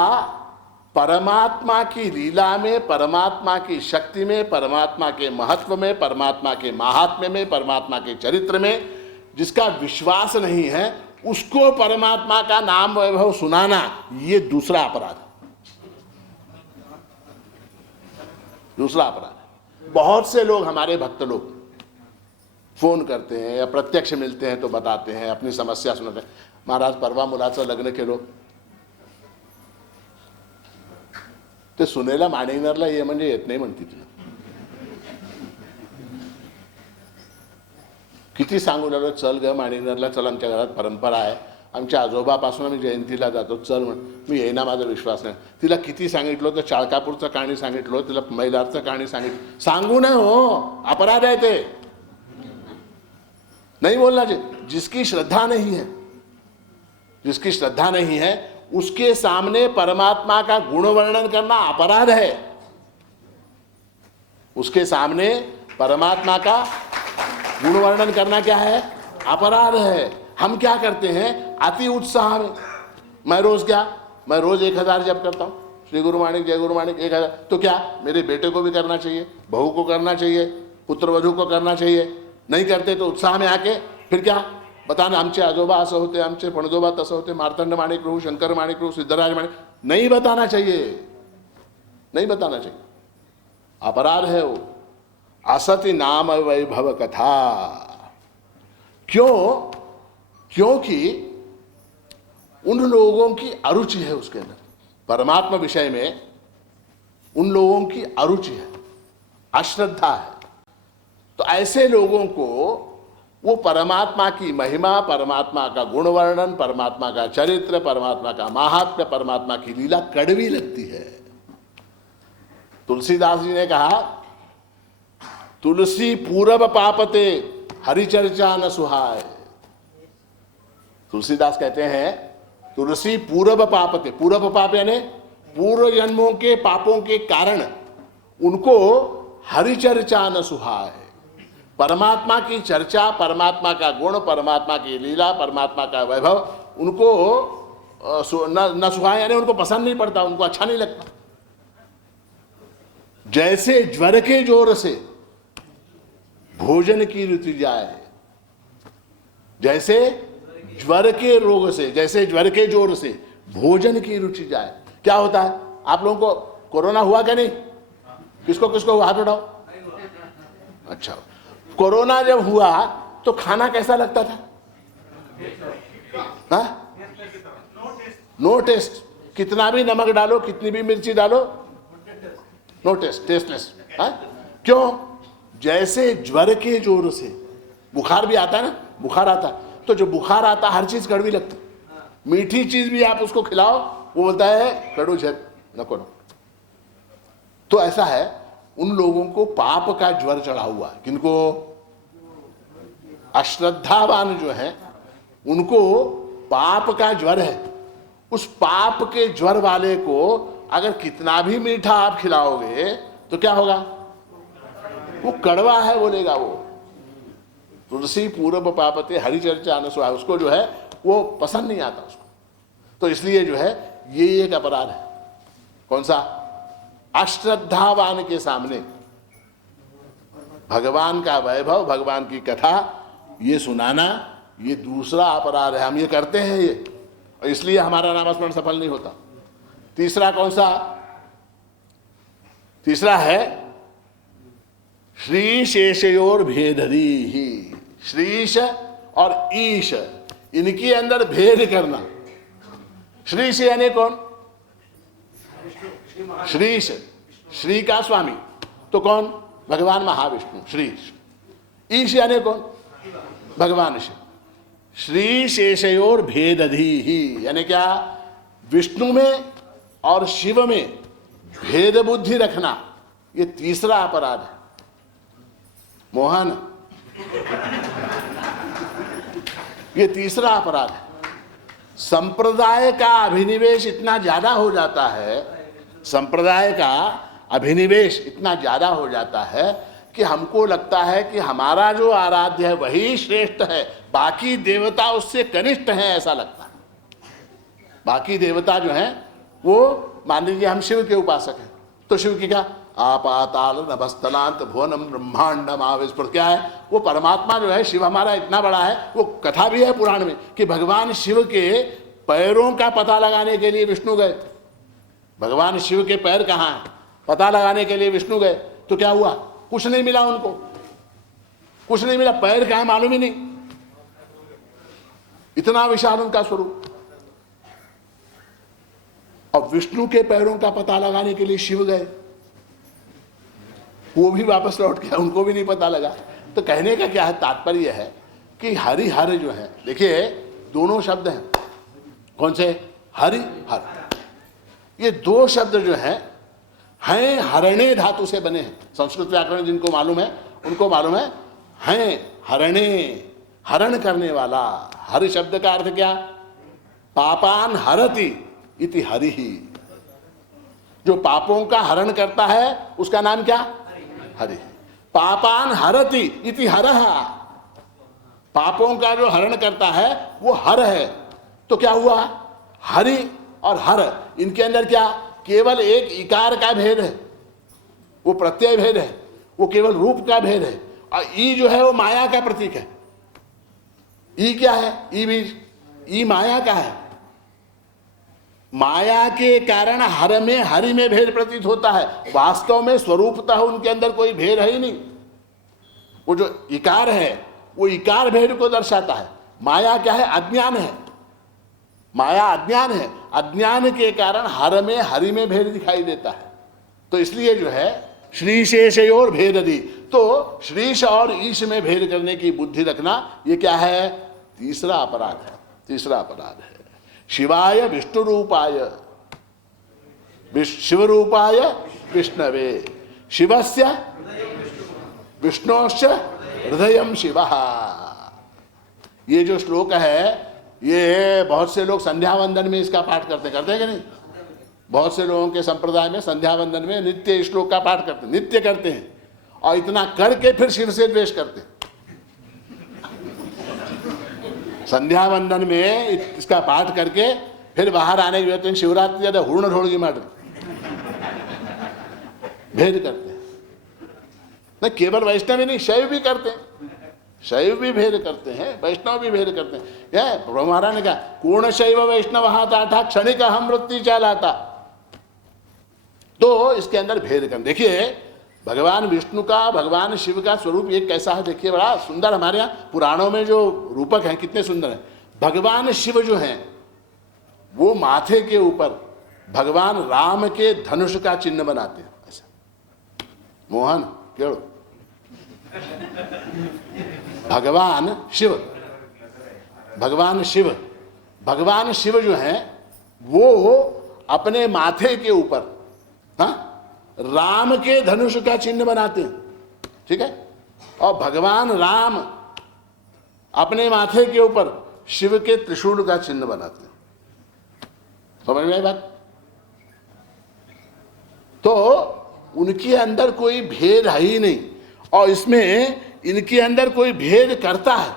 परमात्मा की लीला में, परमात्मा की शक्ति में, परमात्मा के महत्व में, परमात्मा के महात्म्य में, परमात्मा के चरित्र में जिसका विश्वास नहीं है, उसको परमात्मा का नाम वैभव सुनाना, ये दूसरा अपराध है। दूसरा अपराध। बहुत से लोग, हमारे भक्त लोग फोन करते हैं या प्रत्यक्ष मिलते हैं तो बताते हैं, अपनी समस्या सुनाते हैं। महाराज परवा मुलाचं लग्न केलं ते सुनेला माणिकनरला ये म्हणजे येत नाही म्हणते तुला. किती सांगू लागलो, चल ग माणिकनरला, चल आमच्या घरात परंपरा आहे, आमच्या आजोबापासून आम्ही जयंतीला जातो, चल म्हण. मी येईना, माझा विश्वास नाही. तिला किती सांगितलं तर चाळकापूरचं कहाणी सांगितलं, तिला मैलारचं कहाणी सांगितलं. सांगू नये हो, अपराध आहे ते. नहीं बोलना चाहिए. जिसकी श्रद्धा नहीं है, जिसकी श्रद्धा नहीं है, उसके सामने परमात्मा का गुण वर्णन करना अपराध है. उसके सामने परमात्मा का गुण वर्णन करना क्या है? अपराध है. हम क्या करते हैं अति उत्साह में, मैं रोज 1000 जप करता हूं, श्री गुरु माणिक जय गुरु माणिक 1000. तो क्या मेरे बेटे को भी करना चाहिए, बहू को करना चाहिए, पुत्र वधू को करना चाहिए? नहीं करते तो उत्साह में आके फिर क्या बताना, आमचे आजोबा असं होते, आमचे पणजोबा तसं होते, मार्तंड माणिक प्रभू, शंकर माणिक प्रभू, सिद्धराज माणिक. नहीं बताना चाहिए, नहीं बताना चाहिए. अपराध है वो. असति नाम वैभव कथा. क्यों? क्योंकि उन लोगों की अरुचि है उसके अंदर, परमात्मा विषय में उन लोगों की अरुचि है, अश्रद्धा है. तो ऐसे लोगों को वो परमात्मा की महिमा, परमात्मा का गुण वर्णन, परमात्मा का चरित्र, परमात्मा का महात्म्य, परमात्मा की लीला कड़वी लगती है. तुलसीदास जी ने कहा, तुलसी पूरब पापते हरिचर्चा न सुहाय. तुलसीदास कहते हैं तुलसी पूरब पापते, पूरब पाप यानी पूर्व जन्मों के पापों के कारण उनको हरिचर्चा न सुहाय. परमात्मा की चर्चा, परमात्मा का गुण, परमात्मा की लीला, परमात्मा का वैभव उनको न सुहाय यानी उनको पसंद नहीं पड़ता, उनको अच्छा नहीं लगता. जैसे ज्वर के जोर से भोजन की रुचि जाए, जैसे ज्वर के रोग से, जैसे ज्वर के जोर से भोजन की रुचि जाए. क्या होता है? आप लोगों को कोरोना हुआ क्या नहीं? किसको किसको हुआ? हाथ उठाओ. अच्छा, कोरोना जब हुआ तो खाना कैसा लगता था? No taste. कितना भी नमक डालो, कितनी भी मिर्ची डालो, नो टेस्ट, टेस्टलेस. क्यों? जैसे ज्वर के जोर से बुखार भी आता है ना, बुखार आता, तो जो बुखार आता हर चीज कड़वी लगती. मीठी चीज भी आप उसको खिलाओ, वो बोलता है कड़ू झट, नको नको. तो ऐसा है, उन लोगों को पाप का ज्वर चढ़ा हुआ है. किनको? अश्रद्धावान जो है उनको पाप का ज्वर है. उस पाप के ज्वर वाले को अगर कितना भी मीठा आप खिलाओगे तो क्या होगा? वो कड़वा है बोलेगा वो. तुलसी पूरब पापते हरिचर्चा न सुहाय, उसको जो है वो पसंद नहीं आता उसको. तो इसलिए जो है ये एक अपराध है. कौन सा? अश्रद्धावान के सामने भगवान का वैभव, भगवान की कथा ये सुनाना, ये दूसरा अपराध है. हम ये करते हैं ये, और इसलिए हमारा नामस्मरण सफल नहीं होता. तीसरा कौन सा? तीसरा है श्री शेषयोर भेदरी ही. श्रीश और ईश, इनके अंदर भेद करना. श्री से यानी कौन? श्रीश, श्री का स्वामी, तो कौन? भगवान महाविष्णु, श्रीश. ईश यानी कौन? भगवान शिव. श्री शेषयोर भेदधी ही यानी क्या? विष्णु में और शिव में भेद बुद्धि रखना, ये तीसरा अपराध है. मोहन, ये तीसरा अपराध है। संप्रदाय का अभिनिवेश इतना ज्यादा हो जाता है, संप्रदाय का अभिनिवेश इतना ज्यादा हो जाता है कि हमको लगता है कि हमारा जो आराध्य है वही श्रेष्ठ है, बाकी देवता उससे कनिष्ठ हैं, ऐसा लगता है। बाकी देवता जो हैं वो, मान लीजिए हम शिव के उपासक हैं, तो शिव की क्या आपाताल नभस्तलांत भुवनम ब्रह्मांडम आविस्फुट, क्या है वो परमात्मा जो है, शिव हमारा इतना बड़ा है। वो कथा भी है पुराण में कि भगवान शिव के पैरों का पता लगाने के लिए विष्णु गए। भगवान शिव के पैर कहाँ हैं पता लगाने के लिए विष्णु गए, तो क्या हुआ, कुछ नहीं मिला उनको, कुछ नहीं मिला, पैर कहाँ है मालूम ही नहीं, इतना विशाल उनका स्वरूप। और विष्णु के पैरों का पता लगाने के लिए शिव गए, वो भी वापस लौट गया, उनको भी नहीं पता लगा। तो कहने का क्या है, तात्पर्य है कि हरि हर जो है, देखिए दोनों शब्द हैं, कौन से, हरि हर, ये दो शब्द जो हैं हरणे धातु से बने हैं। संस्कृत व्याकरण जिनको मालूम है उनको मालूम है, हैं हरणे, हरण करने वाला। हर शब्द का अर्थ क्या, पापान हरति इति हरि ही, जो पापों का हरण करता है उसका नाम क्या, हरि। पापान हरति इति हरः, पापों का जो हरण करता है वो हर है। तो क्या हुआ, हरि और हर, इनके अंदर क्या, केवल एक इकार का भेद है, वो प्रत्यय भेद है, वो केवल रूप का भेद है। और ई जो है वो माया का प्रतीक है। ई क्या है, ई भी, ई माया का है। माया के कारण हर में, हरि में भेद प्रतीत होता है, वास्तव में स्वरूपतः उनके अंदर कोई भेद है ही नहीं। वो जो इकार है वो इकार भेद को दर्शाता है। माया क्या है, अज्ञान है, माया अज्ञान है, अज्ञान के कारण हर में हरि में भेद दिखाई देता है। तो इसलिए जो है श्रीशेषयोर भेद दी, तो श्रीश और ईश में भेद करने की बुद्धि रखना, ये क्या है, तीसरा अपराध है, तीसरा अपराध है। शिवाय विष्णु रूपाय, शिव रूपाय विष्णवे, शिवस्य विष्णोश्च हृदयम शिवः। ये जो श्लोक है ये बहुत से लोग संध्या वंदन में इसका पाठ करते हैं कि नहीं। बहुत से लोगों के संप्रदाय में संध्या वंदन में नित्य श्लोक का पाठ करते हैं, नित्य करते हैं, और इतना करके फिर शिव से द्वेष करते हैं। संध्या वंदन में इसका पाठ करके फिर बाहर आने के बाद शिवरात्रि ज्यादा हूर्ण ढोलगी मार भेद करते हैं। न केवल वैष्णव ही नहीं, शैव भी करते हैं, शैव भी भेद करते हैं, वैष्णव भी भेद करते हैं। यह प्रभु महाराज ने कहा, पूर्ण शैव वैष्णव हाथा क्षणिक हम वृत्ति चलाता। तो इसके अंदर भेद कर, देखिए भगवान विष्णु का, भगवान शिव का स्वरूप एक कैसा है, देखिए बड़ा सुंदर। हमारे यहाँ पुराणों में जो रूपक हैं कितने सुंदर हैं। भगवान शिव जो हैं वो माथे के ऊपर भगवान राम के धनुष का चिन्ह बनाते हैं, ऐसा। मोहन केड़ो, भगवान शिव, भगवान शिव, भगवान शिव जो हैं वो अपने माथे के ऊपर, हाँ, राम के धनुष का चिन्ह बनाते हैं, ठीक है। और भगवान राम अपने माथे के ऊपर शिव के त्रिशूल का चिन्ह बनाते हैं। समझ में आई बात। तो उनके अंदर कोई भेद है ही नहीं, और इसमें इनके अंदर कोई भेद करता है,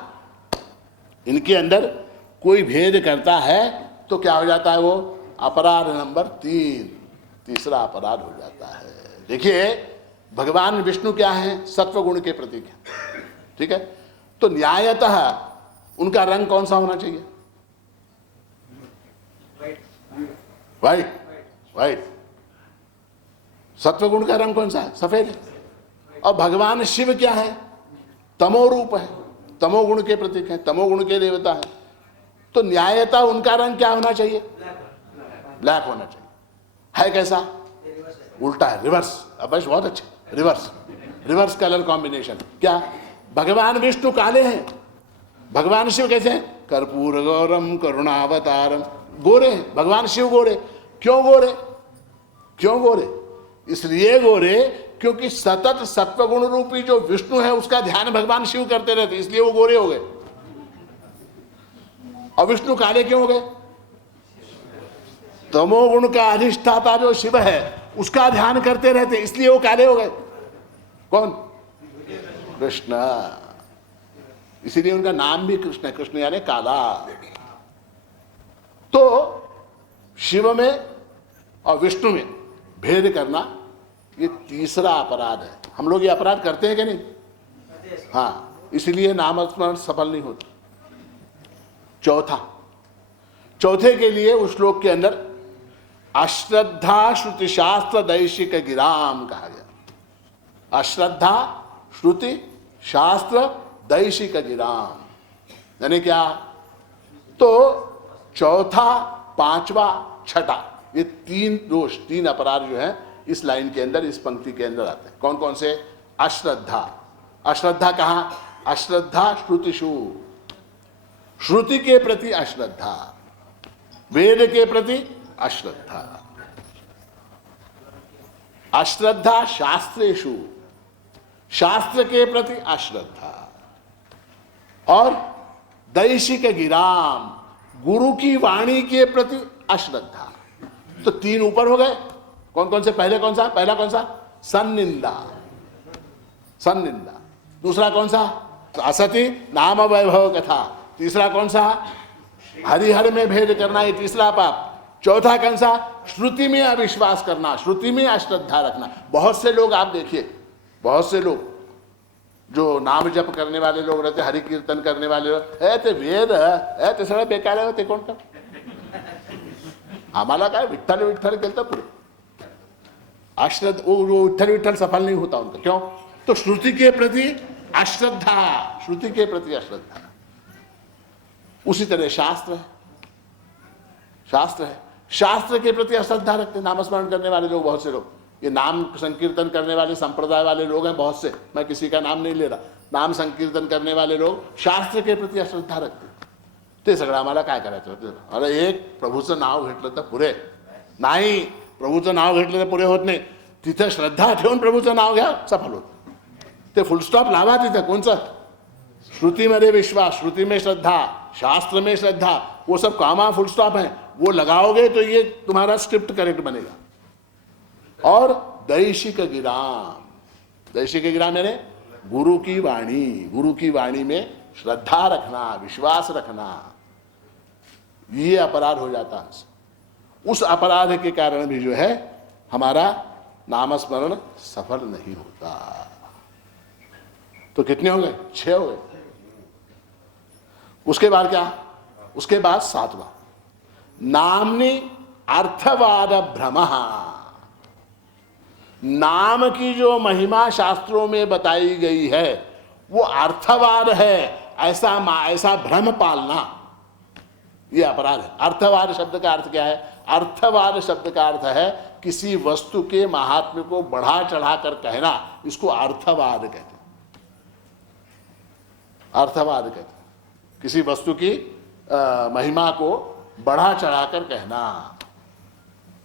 इनके अंदर कोई भेद करता है तो क्या हो जाता है, वो अपराध नंबर 3, तीसरा अपराध हो जाता है। देखिए भगवान विष्णु क्या है, सत्व गुण के प्रतीक है, ठीक है। तो न्यायतः उनका रंग कौन सा होना चाहिए, वाइट, वाइट। सत्व गुण का रंग कौन सा है, सफेद है। और भगवान शिव क्या है, तमो रूप है, तमोगुण के प्रतीक है, तमोगुण के देवता है। तो न्यायतः उनका रंग क्या होना चाहिए, ब्लैक होना चाहिए। है कैसा, उल्टा है, रिवर्स। अब बहुत अच्छे, रिवर्स, रिवर्स कलर कॉम्बिनेशन। क्या, भगवान विष्णु काले हैं, भगवान शिव कैसे हैं, कर्पूर गौरम करुणावतारम, गोरे हैं। भगवान शिव गोरे, क्यों गोरे, क्यों गोरे, इसलिए गोरे क्योंकि सतत सत्वगुण रूपी जो विष्णु है उसका ध्यान भगवान शिव करते रहते, इसलिए वो गोरे हो गए। और विष्णु काले क्यों हो गए? तमोगुण का अधिष्ठाता जो शिव है उसका ध्यान करते रहते, इसलिए वो काले हो गए। कौन? कृष्ण। इसीलिए उनका नाम भी कृष्ण है, कृष्ण यानी काला। तो शिव में और विष्णु में भेद करना ये तीसरा अपराध है। हम लोग ये अपराध करते हैं कि नहीं? हाँ, इसलिए नामस्मरण सफल नहीं होता। चौथे के लिए उस श्लोक के अंदर अश्रद्धा श्रुति शास्त्र दैशिक गिराम कहा गया। अश्रद्धा श्रुति शास्त्र दैशिक गिराम यानी क्या? तो चौथा, पांचवा, छठा, ये तीन दोष, तीन अपराध जो है इस लाइन के अंदर, इस पंक्ति के अंदर आते हैं। कौन कौन से? अश्रद्धा। अश्रद्धा कहां? अश्रद्धा श्रुतिषु, श्रुति के प्रति अश्रद्धा, वेद के प्रति अश्रद्धा। अश्रद्धा शास्त्रेषु, शास्त्र के प्रति अश्रद्धा। और दैशिक गिराम, गुरु की वाणी के प्रति अश्रद्धा। तो तीन ऊपर हो गए। कौन कौन से? पहले कौन सा? पहला कौन सा? सन्निंदा, सन्निंदा। दूसरा कौन सा? असति नाम वैभव कथा। तीसरा कौन सा? हरिहर में भेद करना, ये तीसरा पाप। चौथा कौन सा? श्रुति में अविश्वास करना, श्रुति में अश्रद्धा रखना। बहुत से लोग आप देखिए, बहुत से लोग जो नाम जप करने वाले लोग रहते, हरि कीर्तन करने वाले लोग, ते वेद ते सगळं बेकार आहे, ते कोणतं? आम्हाला काय विठ्ठल विठ्ठल केलं पुढे अश्रद्धा, वो विठ्ठल विठ्ठल सफल नहीं होता उनका। क्यों? तो श्रुति के प्रति अश्रद्धा, श्रुति के प्रति अश्रद्धा। उसी तरह शास्त्र है, शास्त्र है, शास्त्र के प्रति अश्रद्धा रखते नामस्मरण करने वाले लोग। बहुत से लोग ये नाम संकीर्तन करने वाले संप्रदाय वाले लोग हैं, बहुत से, मैं किसी का नाम नहीं ले रहा। नाम संकीर्तन करने वाले लोग शास्त्र के प्रति अश्रद्धा रखते। ते सगळं आम्हाला काय करायचं होतं? अरे एक प्रभूचं नाव घेतलं तर पुरे नाही, प्रभूचं नाव घेतलं तर पुरे होत नाही। तिथे श्रद्धा ठेवून प्रभूचं नाव घ्या, सफल होतं। ते फुलस्टॉप लावा तिथे। कोणचं? श्रुति में विश्वास, श्रुति में श्रद्धा, शास्त्र में श्रद्धा, वो सब कामा फुल स्टॉप है, वो लगाओगे तो ये तुम्हारा स्क्रिप्ट करेक्ट बनेगा। और दैशिक गिराम, दैशिक गिराम यानी गुरु की वाणी, गुरु की वाणी में श्रद्धा रखना, विश्वास रखना, ये अपराध हो जाता है। उस अपराध के कारण भी जो है हमारा नामस्मरण सफल नहीं होता। तो कितने हो गए? 6 हो गए। उसके बाद क्या? उसके बाद 7वां, नामनी अर्थवाद भ्रमः। नाम की जो महिमा शास्त्रों में बताई गई है वो अर्थवाद है, ऐसा भ्रम पालना, यह अपराध है। अर्थवाद शब्द का अर्थ क्या है? अर्थवाद शब्द का अर्थ है किसी वस्तु के महात्म्य को बढ़ा चढ़ा कर कहना, इसको अर्थवाद कहते हैं। अर्थवाद कहते हैं किसी वस्तु की महिमा को बढ़ा चढ़ाकर कहना।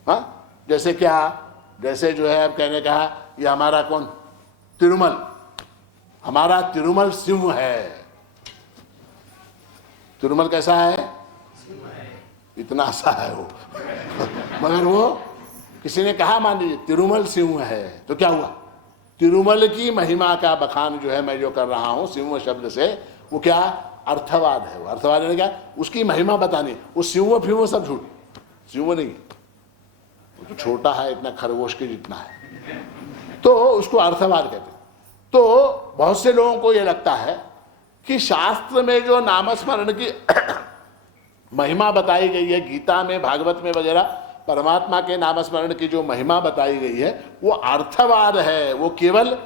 हाँ, जैसे क्या? जैसे जो है अब कहने कहा ये हमारा कौन? तिरुमल, हमारा तिरुमल सिंह है। तिरुमल कैसा है? इतना सा है वो मगर वो किसी ने कहा मान लीजिए तिरुमल सिंह है, तो क्या हुआ? तिरुमल की महिमा का बखान जो है मैं जो कर रहा हूं सिंह शब्द से, वो क्या? अर्थवाद है। वो अर्थवाद है क्या? उसकी महिमा बतानी। वो सिंह फिंह सब झूठ, सिंह नहीं, वो तो छोटा है, इतना खरगोश के जितना है, तो उसको अर्थवाद कहते हैं। तो बहुत से लोगों को ये लगता है कि शास्त्र में जो नामस्मरण की महिमा बताई गई है, गीता में, भागवत में वगैरह, परमात्मा के नामस्मरण की जो महिमा बताई गई है वो अर्थवाद है। वो केवल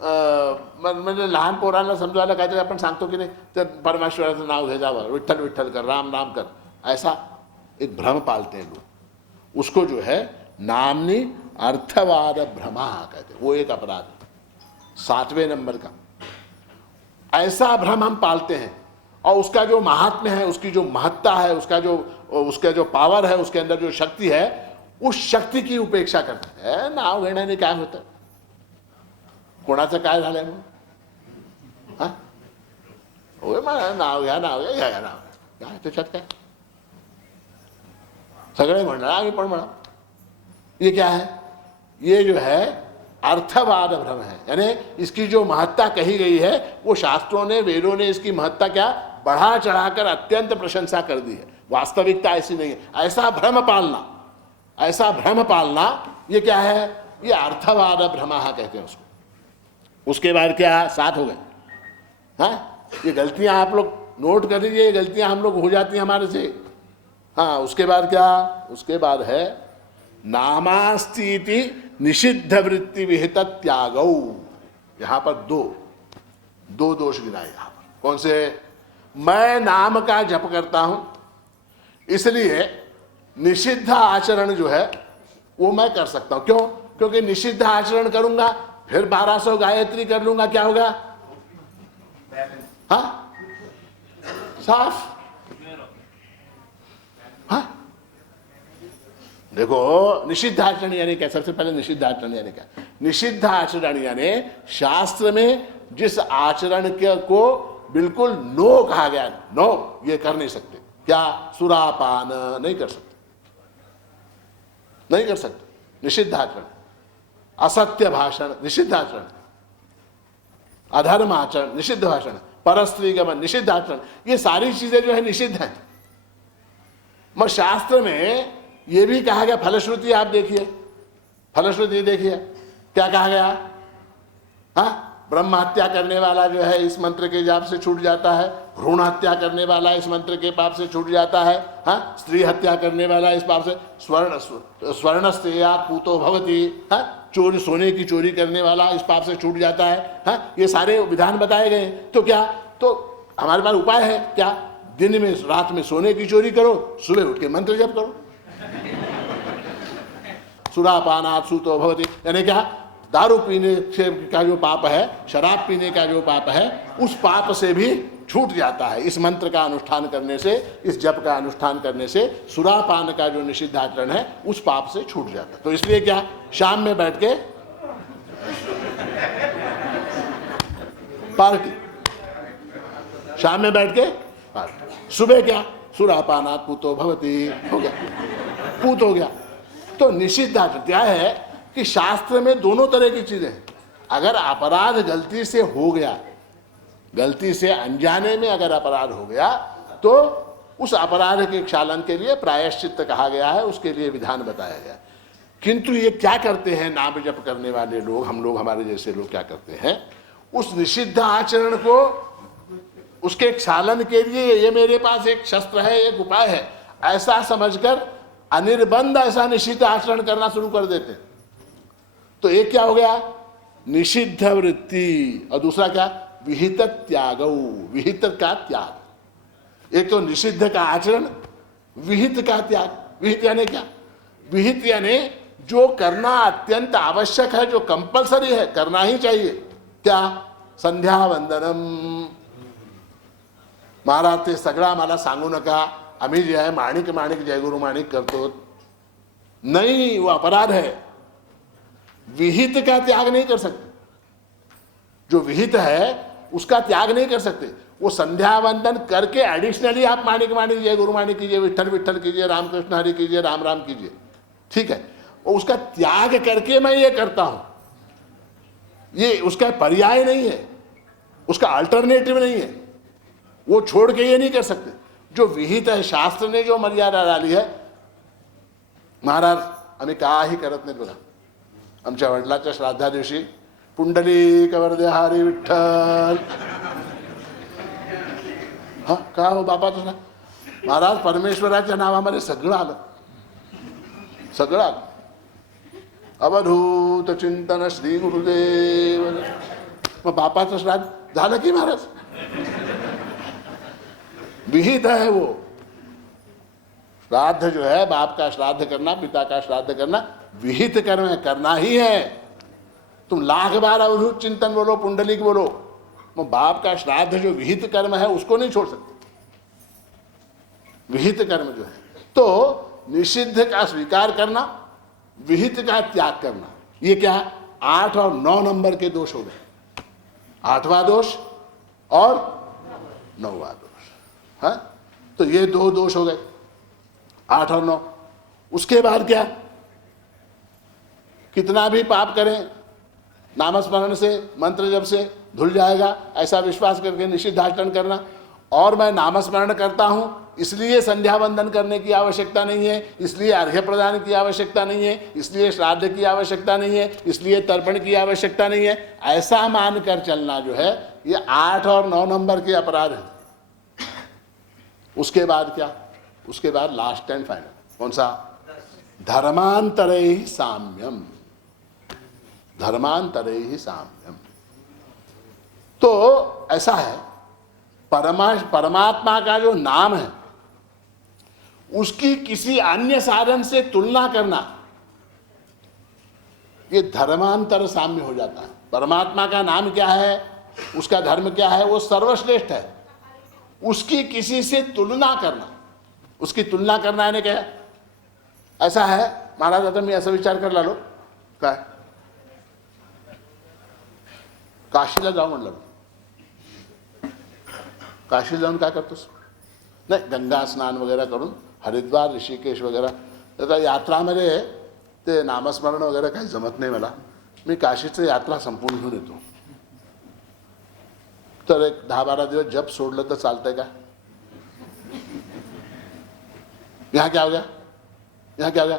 म्हणजे लहान पोरांना समजायला काहीतरी आपण सांगतो की नाही, तर परमेश्वराचं नाव घे जावं, विठ्ठल विठ्ठल कर, राम नाम कर, ऐसा एक भ्रम पालते हैं लोग। उसको जो है नामनी अर्थवाद भ्रमा कहते हैं। वो एक अपराध है 7वें नंबर का। ऐसा भ्रम हम पालते हैं और उसका जो महात्म्य है, उसकी जो महत्ता है, उसका जो पावर है, उसके अंदर जो शक्ति है, उस शक्ति की उपेक्षा करते हैं। नाव घेण्याने काय होतं? कोणाचं काय झालंय मग? होय मग नाव घ्या, नाव घ्या, घ्या नाव, काय त्याच्यात काय, सगळे म्हणणार आम्ही पण म्हणा. ये क्या है, ये जो है अर्थवाद भ्रम है. यानी इसकी जो महत्ता कही गई है वो शास्त्रों ने, वेदों ने इसकी महत्ता क्या बढ़ा चढ़ाकर अत्यंत प्रशंसा कर दी है. वास्तविकता ऐसी नहीं है. ऐसा भ्रम पालना, ऐसा भ्रम पालना, ये क्या है, ये अर्थवाद भ्रमः कहते हैं उसको. उसके बाद क्या 7 हो गए. हाँ, ये गलतियां आप लोग नोट कर लीजिए, ये गलतियां हम लोग हो जाती हैं हमारे से. हाँ, उसके बाद क्या, उसके बाद है नामास्तीति निषिद्ध वृत्ति विहित त्यागौ. यहां पर दो दोष गिनाए यहां पर. कौन से, मैं नाम का जप करता हूं इसलिए निषिद्ध आचरण जो है वो मैं कर सकता हूं. क्यों, क्योंकि निषिद्ध आचरण करूंगा फिर 1200 गायत्री कर लूंगा, क्या होगा, हाँ साफ. हाँ देखो, निषिद्ध आचरण यानी क्या, सबसे पहले निषिद्ध आचरण यानी क्या. निषिद्ध आचरण यानी शास्त्र में जिस आचरण को बिल्कुल नो कहा गया, नो ये कर नहीं सकते. क्या, सुरापान नहीं कर सकते, नहीं कर सकते, निषिद्ध आचरण. असत्य भाषण निषिद्ध आचरण, अधर्म आचरण निषिद्ध भाषण, परस्त्री गमन निषिद्ध आचरण. ये सारी चीजें जो है निषिद्ध हैं. मगर शास्त्र में ये भी कहा गया, फलश्रुति आप देखिए, फलश्रुति देखिए क्या कहा गया. हाँ, ब्रह्म हत्या करने वाला जो है इस मंत्र के जाप से छूट जाता है. भ्रूण हत्या करने वाला इस मंत्र के पाप से छूट जाता है. हाँ, स्त्री हत्या करने वाला इस पाप से, स्वर्ण स्त्रिया पूतो भवति. हाँ, चोरी, सोने की चोरी करने वाला इस पाप से छूट जाता है. हाँ, ये सारे विधान बताए गए. तो क्या, तो हमारे पास उपाय है क्या, दिन में रात में सोने की चोरी करो, सुबह उठ के मंत्र जप करो. सुरापानात् सूतो भवति, यानी क्या, दारू पीने से का जो पाप है, शराब पीने का जो पाप है, उस पाप से भी छूट जाता है इस मंत्र का अनुष्ठान करने से, इस जप का अनुष्ठान करने से. सुरापान का जो निषिद्ध आचरण है उस पाप से छूट जाता है. तो इसलिए क्या, शाम में बैठ के पार्टी, शाम में बैठ के पार्टी, सुबह क्या, सुरापानात् पूतो भवति, हो गया, पूत हो गया. तो निषिद्ध आचरण क्या है कि शास्त्र में दोनों तरह की चीजें हैं. अगर अपराध गलती से हो गया, गलती से अनजाने में अगर अपराध हो गया, तो उस अपराध के क्षालन के लिए प्रायश्चित्त कहा गया है, उसके लिए विधान बताया गया. किंतु ये क्या करते हैं नाम जप करने वाले लोग, हम लोग, हमारे जैसे लोग क्या करते हैं, उस निषिद्ध आचरण को, उसके क्षालन के लिए ये मेरे पास एक शस्त्र है, एक उपाय है, ऐसा समझकर अनिर्बंध ऐसा निषिद्ध आचरण करना शुरू कर देते हैं. तो एक क्या हो गया, निषिद्ध वृत्ति, और दूसरा क्या, विहित त्यागौ, विहित का त्याग. एक तो निषिद्ध का आचरण, विहित का त्याग. विहित यानी क्या, विहित यानी जो करना अत्यंत आवश्यक है, जो कंपलसरी है, करना ही चाहिए. क्या, संध्या वंदनम. महाराज ते सगळा मला सांगू नका, आम्ही जे आहे माणिक माणिक जय गुरु माणिक करतो, नहीं, वो अपराध है. विहित का त्याग नहीं कर सकते. जो विहित है उसका त्याग नहीं कर सकते. वो संध्या वंदन करके एडिशनली आप माणिक माणिक जय गुरु माणिक कीजिए, विठ्ठल विठ्ठल कीजिए, रामकृष्ण हरि कीजिए, राम राम कीजिए, ठीक है. और उसका त्याग करके मैं ये करता हूं, ये उसका पर्याय नहीं है, उसका अल्टरनेटिव नहीं है. वो छोड़ के ये नहीं कर सकते. जो विहित है, शास्त्र ने जो मर्यादा डाली है, महाराज आम्ही काही करत नाही बघा. आमच्या वडिलाच्या श्राद्धा दिवशी पुंडलिक वरदे हरी विठ्ठल. हा, का हो बापाचं ना, महाराज परमेश्वराच्या नावामध्ये सगळं आलं, सगळं आलं. अवधूत चिंतन श्री गुरुदेव. मग बापाचं श्राद्ध झालं की महाराज, विहित है वो. श्राद्ध जो है, बाप का श्राद्ध करना, पिता का श्राद्ध करना, विहित कर्म है, करना ही है. तुम लाख बार अवधूत चिंतन बोलो, पुंडलिक बोलो, मग बाप का श्राद्ध जो विहित कर्म है उसको नहीं छोड़ सकते. विहित कर्म जो है, तो निषिद्ध का स्वीकार करना, विहित का त्याग करना, ये क्या, 8 और 9 नंबर के दोष हो गए. 8वां दोष और 9वां दोष. हाँ, तो ये दो दोष हो गए, 8 और 9। उसके बाद क्या, कितना भी पाप करें नामस्मरण से, मंत्र जप से धुल जाएगा, ऐसा विश्वास करके निषिद्धाचरण करना। और मैं नामस्मरण करता हूं इसलिए संध्या वंदन करने की आवश्यकता नहीं है, इसलिए अर्घ्य प्रदान की आवश्यकता नहीं है, इसलिए श्राद्ध की आवश्यकता नहीं है, इसलिए तर्पण की आवश्यकता नहीं है, ऐसा मानकर चलना जो है ये 8 और 9 नंबर के अपराध है। उसके बाद क्या, उसके बाद लास्ट एंड फाइनल कौन सा, धर्मांतरे साम्यम, धर्मांतरे ही साम्यम। तो ऐसा है, परमात्मा का जो नाम है उसकी किसी अन्य साधन से तुलना करना, ये धर्मांतर साम्य हो जाता है। परमात्मा का नाम क्या है, उसका धर्म क्या है, वो सर्वश्रेष्ठ है। उसकी किसी से तुलना करना, उसकी तुलना करना है क्या, ऐसा है महाराज, आता मी ऐसा विचार कर लो काय, काशीला जाऊ म्हणलं, काशी जाऊन काय करतोस, नाही गंगा स्नान वगैरह करून हरिद्वार ऋषिकेश वगैरह, तर यात्रामध्ये ते नामस्मरण वगैरे काही जमत नाही मला, मी काशीचं यात्रा संपूर्ण घेऊन येतो। तर एक 10-12 दिवस जप सोडलं तर चालतंय का, यहां क्या हो गया, यहां क्या हो गया,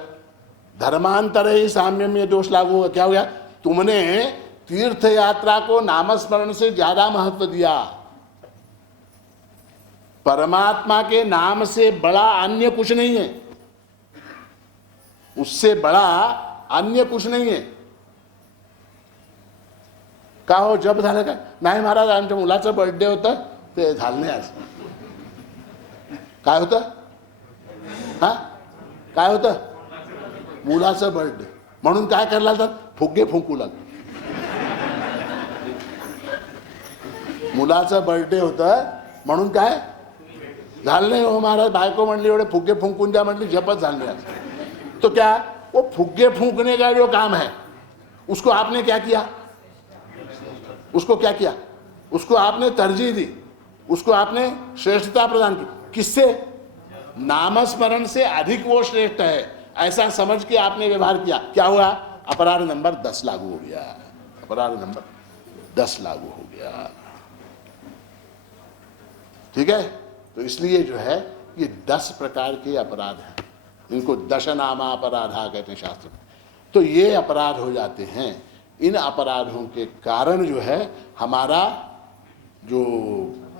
धर्मांतर ही साम्य में दोष लागू होगा। क्या हो गया, तुमने तीर्थ यात्रा को नामस्मरण से ज्यादा महत्व दिया। परमात्मा के नाम से बड़ा अन्य कुछ नहीं है, उससे बड़ा अन्य कुछ नहीं है। का हो जप झालं काय, नाही महाराज आमच्या मुलाचं बर्थडे होतं ते झालं नाही आज। काय होतं, हा काय होतं, मुलाचं बर्थडे म्हणून काय करायला लागतात, फुगे फुंकू लागले। मुलाचं बर्थडे होतं म्हणून काय झालं नाही हो महाराज, बायको म्हणली एवढे फुगे फुंकून द्या, म्हटली जपत झालं नाही। तो क्या, वो फुगे फूंकने का जो काम है उसको आपने क्या किया, उसको क्या किया, उसको आपने तरजीह दी, उसको आपने श्रेष्ठता प्रदान की। किससे, नामस्मरण से अधिक वो श्रेष्ठ है ऐसा समझ के आपने व्यवहार किया। क्या हुआ, अपराध नंबर 10 लागू हो गया, अपराध नंबर 10 लागू हो गया। ठीक है, तो इसलिए जो है ये 10 प्रकार के अपराध हैं, इनको दशनामा अपराधा कहते हैं शास्त्र में। तो ये अपराध हो जाते हैं। इन अपराधों के कारण जो है हमारा जो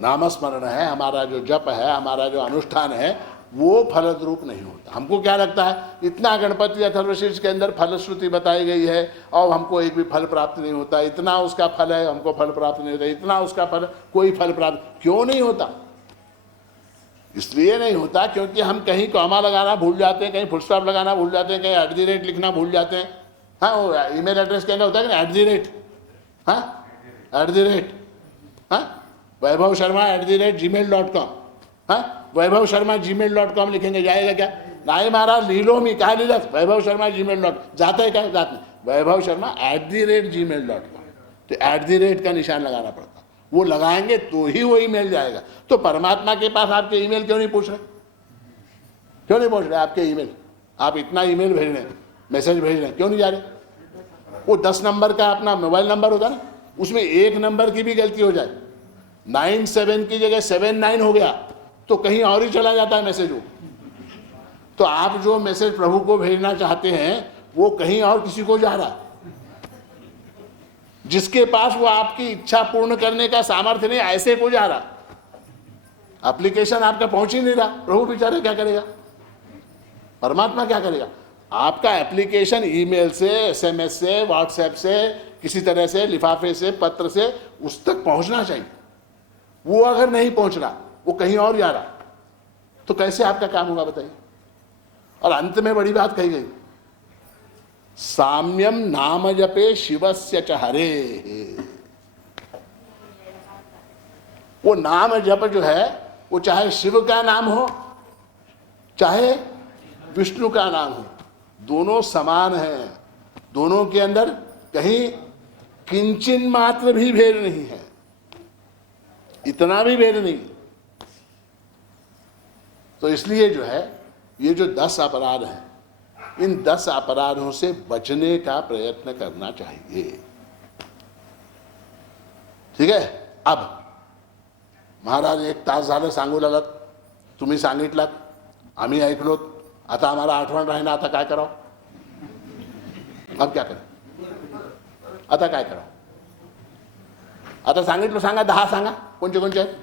नामस्मरण है, हमारा जो जप है, हमारा जो अनुष्ठान है वो फलद्रूप नहीं होता। हमको क्या लगता है, इतना गणपति अथर्वशीर्ष के अंदर फलश्रुति बताई गई है और हमको एक भी फल प्राप्त नहीं होता, इतना उसका फल है हमको फल प्राप्त नहीं होता, इतना उसका फल, कोई फल प्राप्त क्यों नहीं होता। इसलिए नहीं होता क्योंकि हम कहीं कॉमा लगाना भूल जाते हैं, कहीं फुल स्टॉप लगाना भूल जाते हैं, कहीं @ लिखना भूल जाते हैं। हाँ, वो ईमेल एड्रेस के अंदर होता है कि @ हाँ, @ हाँ, वैभव शर्मा @gmail.com, हाँ, वैभव शर्मा gmail.com लिखेंगे, जाएगा क्या, नहीं महाराज लीलो मी क्या लीला, वैभव शर्मा gmail.com जाता है क्या, जाता नहीं, वैभव शर्मा @gmail.com, तो @ का निशान लगाना पड़ता, वो लगाएंगे तो ही वो ईमेल जाएगा। तो परमात्मा के पास आपके ईमेल क्यों नहीं पूछ रहे, क्यों नहीं पूछ रहे आपके ईमेल, आप इतना ईमेल भेज रहे हैं, मैसेज भेज रहे हैं, क्यों नहीं जा रहे। वो 10 नंबर का अपना मोबाइल नंबर होता ना, उसमें 1 नंबर की भी गलती हो जाए, 97 की जगह 79 हो गया तो कहीं और ही चला जाता है मैसेज वो। तो आप जो मैसेज प्रभु को भेजना चाहते हैं वो कहीं और किसी को जा रहा, जिसके पास वो आपकी इच्छा पूर्ण करने का सामर्थ्य नहीं, ऐसे को जा रहा। एप्लीकेशन आपका पहुंच ही नहीं रहा, प्रभु बेचारे क्या करेगा, परमात्मा क्या करेगा। आपका एप्लीकेशन ईमेल से, SMS से, व्हाट्सएप से, किसी तरह से, लिफाफे से, पत्र से उस तक पहुंचना चाहिए। वो अगर नहीं पहुंच रहा, वो कहीं और जा रहा, तो कैसे आपका काम होगा बताइए। और अंत में बड़ी बात कही गई, साम्यम नाम जपे शिवस्य च हरे। वो नाम जप जो है वो चाहे शिव का नाम हो चाहे विष्णु का नाम हो, दोनों समान हैं, दोनों के अंदर कहीं किंचिन मात्र भी भेद नहीं है, इतना भी भेद नहीं। तो इसलिए जो है ये जो 10 अपराध हैं, इन 10 अपराधों से बचने का प्रयत्न करना चाहिए। ठीक आहे। अब महाराज 1 तास झालं सांगू लागलात, तुम्ही सांगितलात, आम्ही ऐकलोत, आता आम्हाला आठवण राहीना, आता काय करावं? अब क्या करें? आता काय करावं? आता सांगितलं, सांगा, 10 सांगा, कोणते कोणते आहेत?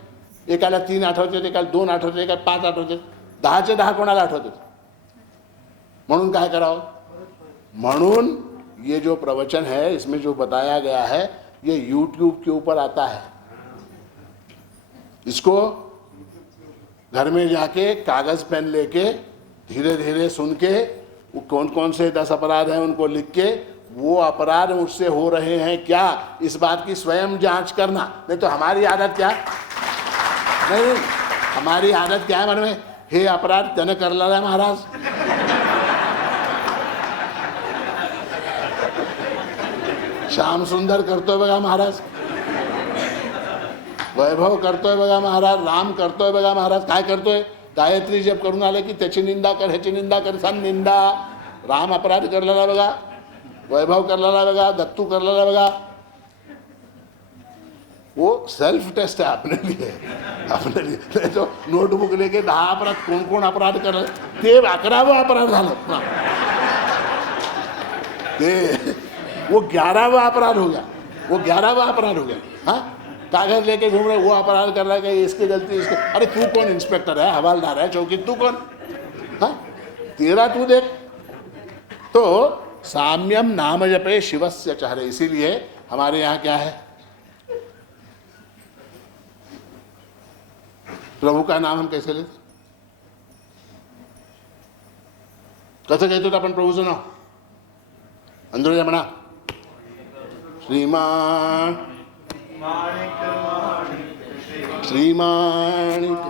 एकाला 3 आठवतात, एकाला 2 आठवतात, एकाला 5 आठवतात, 10चे 10 कोणाला आठवतात? म्हणून काय करावं? म्हणून ये जो प्रवचन है, इसमें जो बताया गया है, ये YouTube के ऊपर आता है। इसको घर में जाके कागज पेन लेके धीरे धीरे सुन के, वो कौन कौन से 10 अपराध हैं उनको लिख के, वो अपराध मुझसे हो रहे हैं क्या, इस बात की स्वयं जांच करना। नहीं तो हमारी आदत क्या है? नहीं, हमारी आदत क्या है मन में? हे अपराध त्यानं करला है महाराज, श्याम सुंदर करतोय बघा महाराज, वैभव करतोय बघा महाराज, राम करतोय बघा महाराज। काय करतोय? गायत्री जप करून आले की त्याची निंदा कर, ह्याची निंदा कर, सन निंदा। राम अपराध करलेला बघा, वैभव करलेला बघा, दत्तू करलेला बघा। वो सेल्फ टेस्ट है अपने लिए, अपने लिए। तो नोटबुक लेके 10 अपराध, कोण कोण अपराध कर, ते 11वा अपराध झालं, ते वो 11वा अपराध हो गया, वो 11वा अपराध हो गया। हाँ, कागज लेके घूम रहे, वो अपराध कर रहा है कि इसकी गलती, इसके। अरे तू कौन? इंस्पेक्टर है, हवालदार है, चौकी, तू कौन? हाँ, तेरा तू देख। तो साम्यम नाम जपे शिवस्य चहरे, इसीलिए हमारे यहाँ क्या है? प्रभु का नाम हम कैसे लेते? कसं कहतो आपण प्रभूचं नाव? अंदर म्हणा, श्रीमान श्रीमाणिक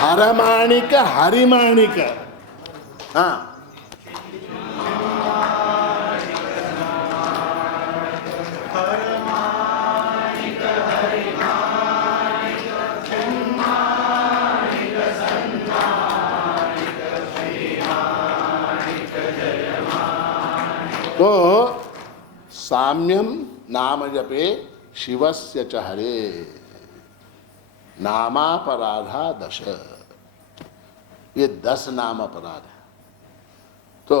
हरमाणिक, हरिमाणिक। हाँ, तो साम्यम नाम जपे शिवस्य चहरे, नामापराधा 10, ये 10 नाम अपराध है। तो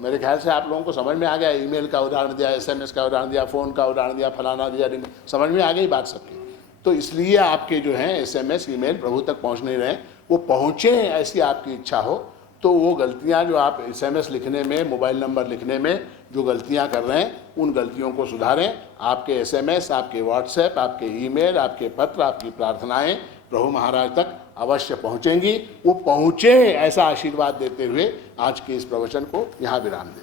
मेरे ख्याल से आप लोगों को समझ में आ गया। ईमेल का उदाहरण दिया, SMS का उदाहरण दिया, फ़ोन का उदाहरण दिया, फलाना दिया, समझ में आ गई बात सबकी। तो इसलिए आपके जो हैं SMS ईमेल प्रभु तक पहुँच नहीं रहे, वो पहुँचे ऐसी आपकी इच्छा हो, तो वो गलतियां जो आप SMS लिखने में, मोबाइल नंबर लिखने में जो गलतियां कर रहे हैं, उन गलतियों को सुधारें। आपके SMS, आपके WhatsApp, आपके ईमेल, आपके पत्र, आपकी प्रार्थनाएं प्रभु महाराज तक अवश्य पहुंचेंगी। वो पहुंचे ऐसा आशीर्वाद देते हुए आज के इस प्रवचन को यहाँ विराम दें।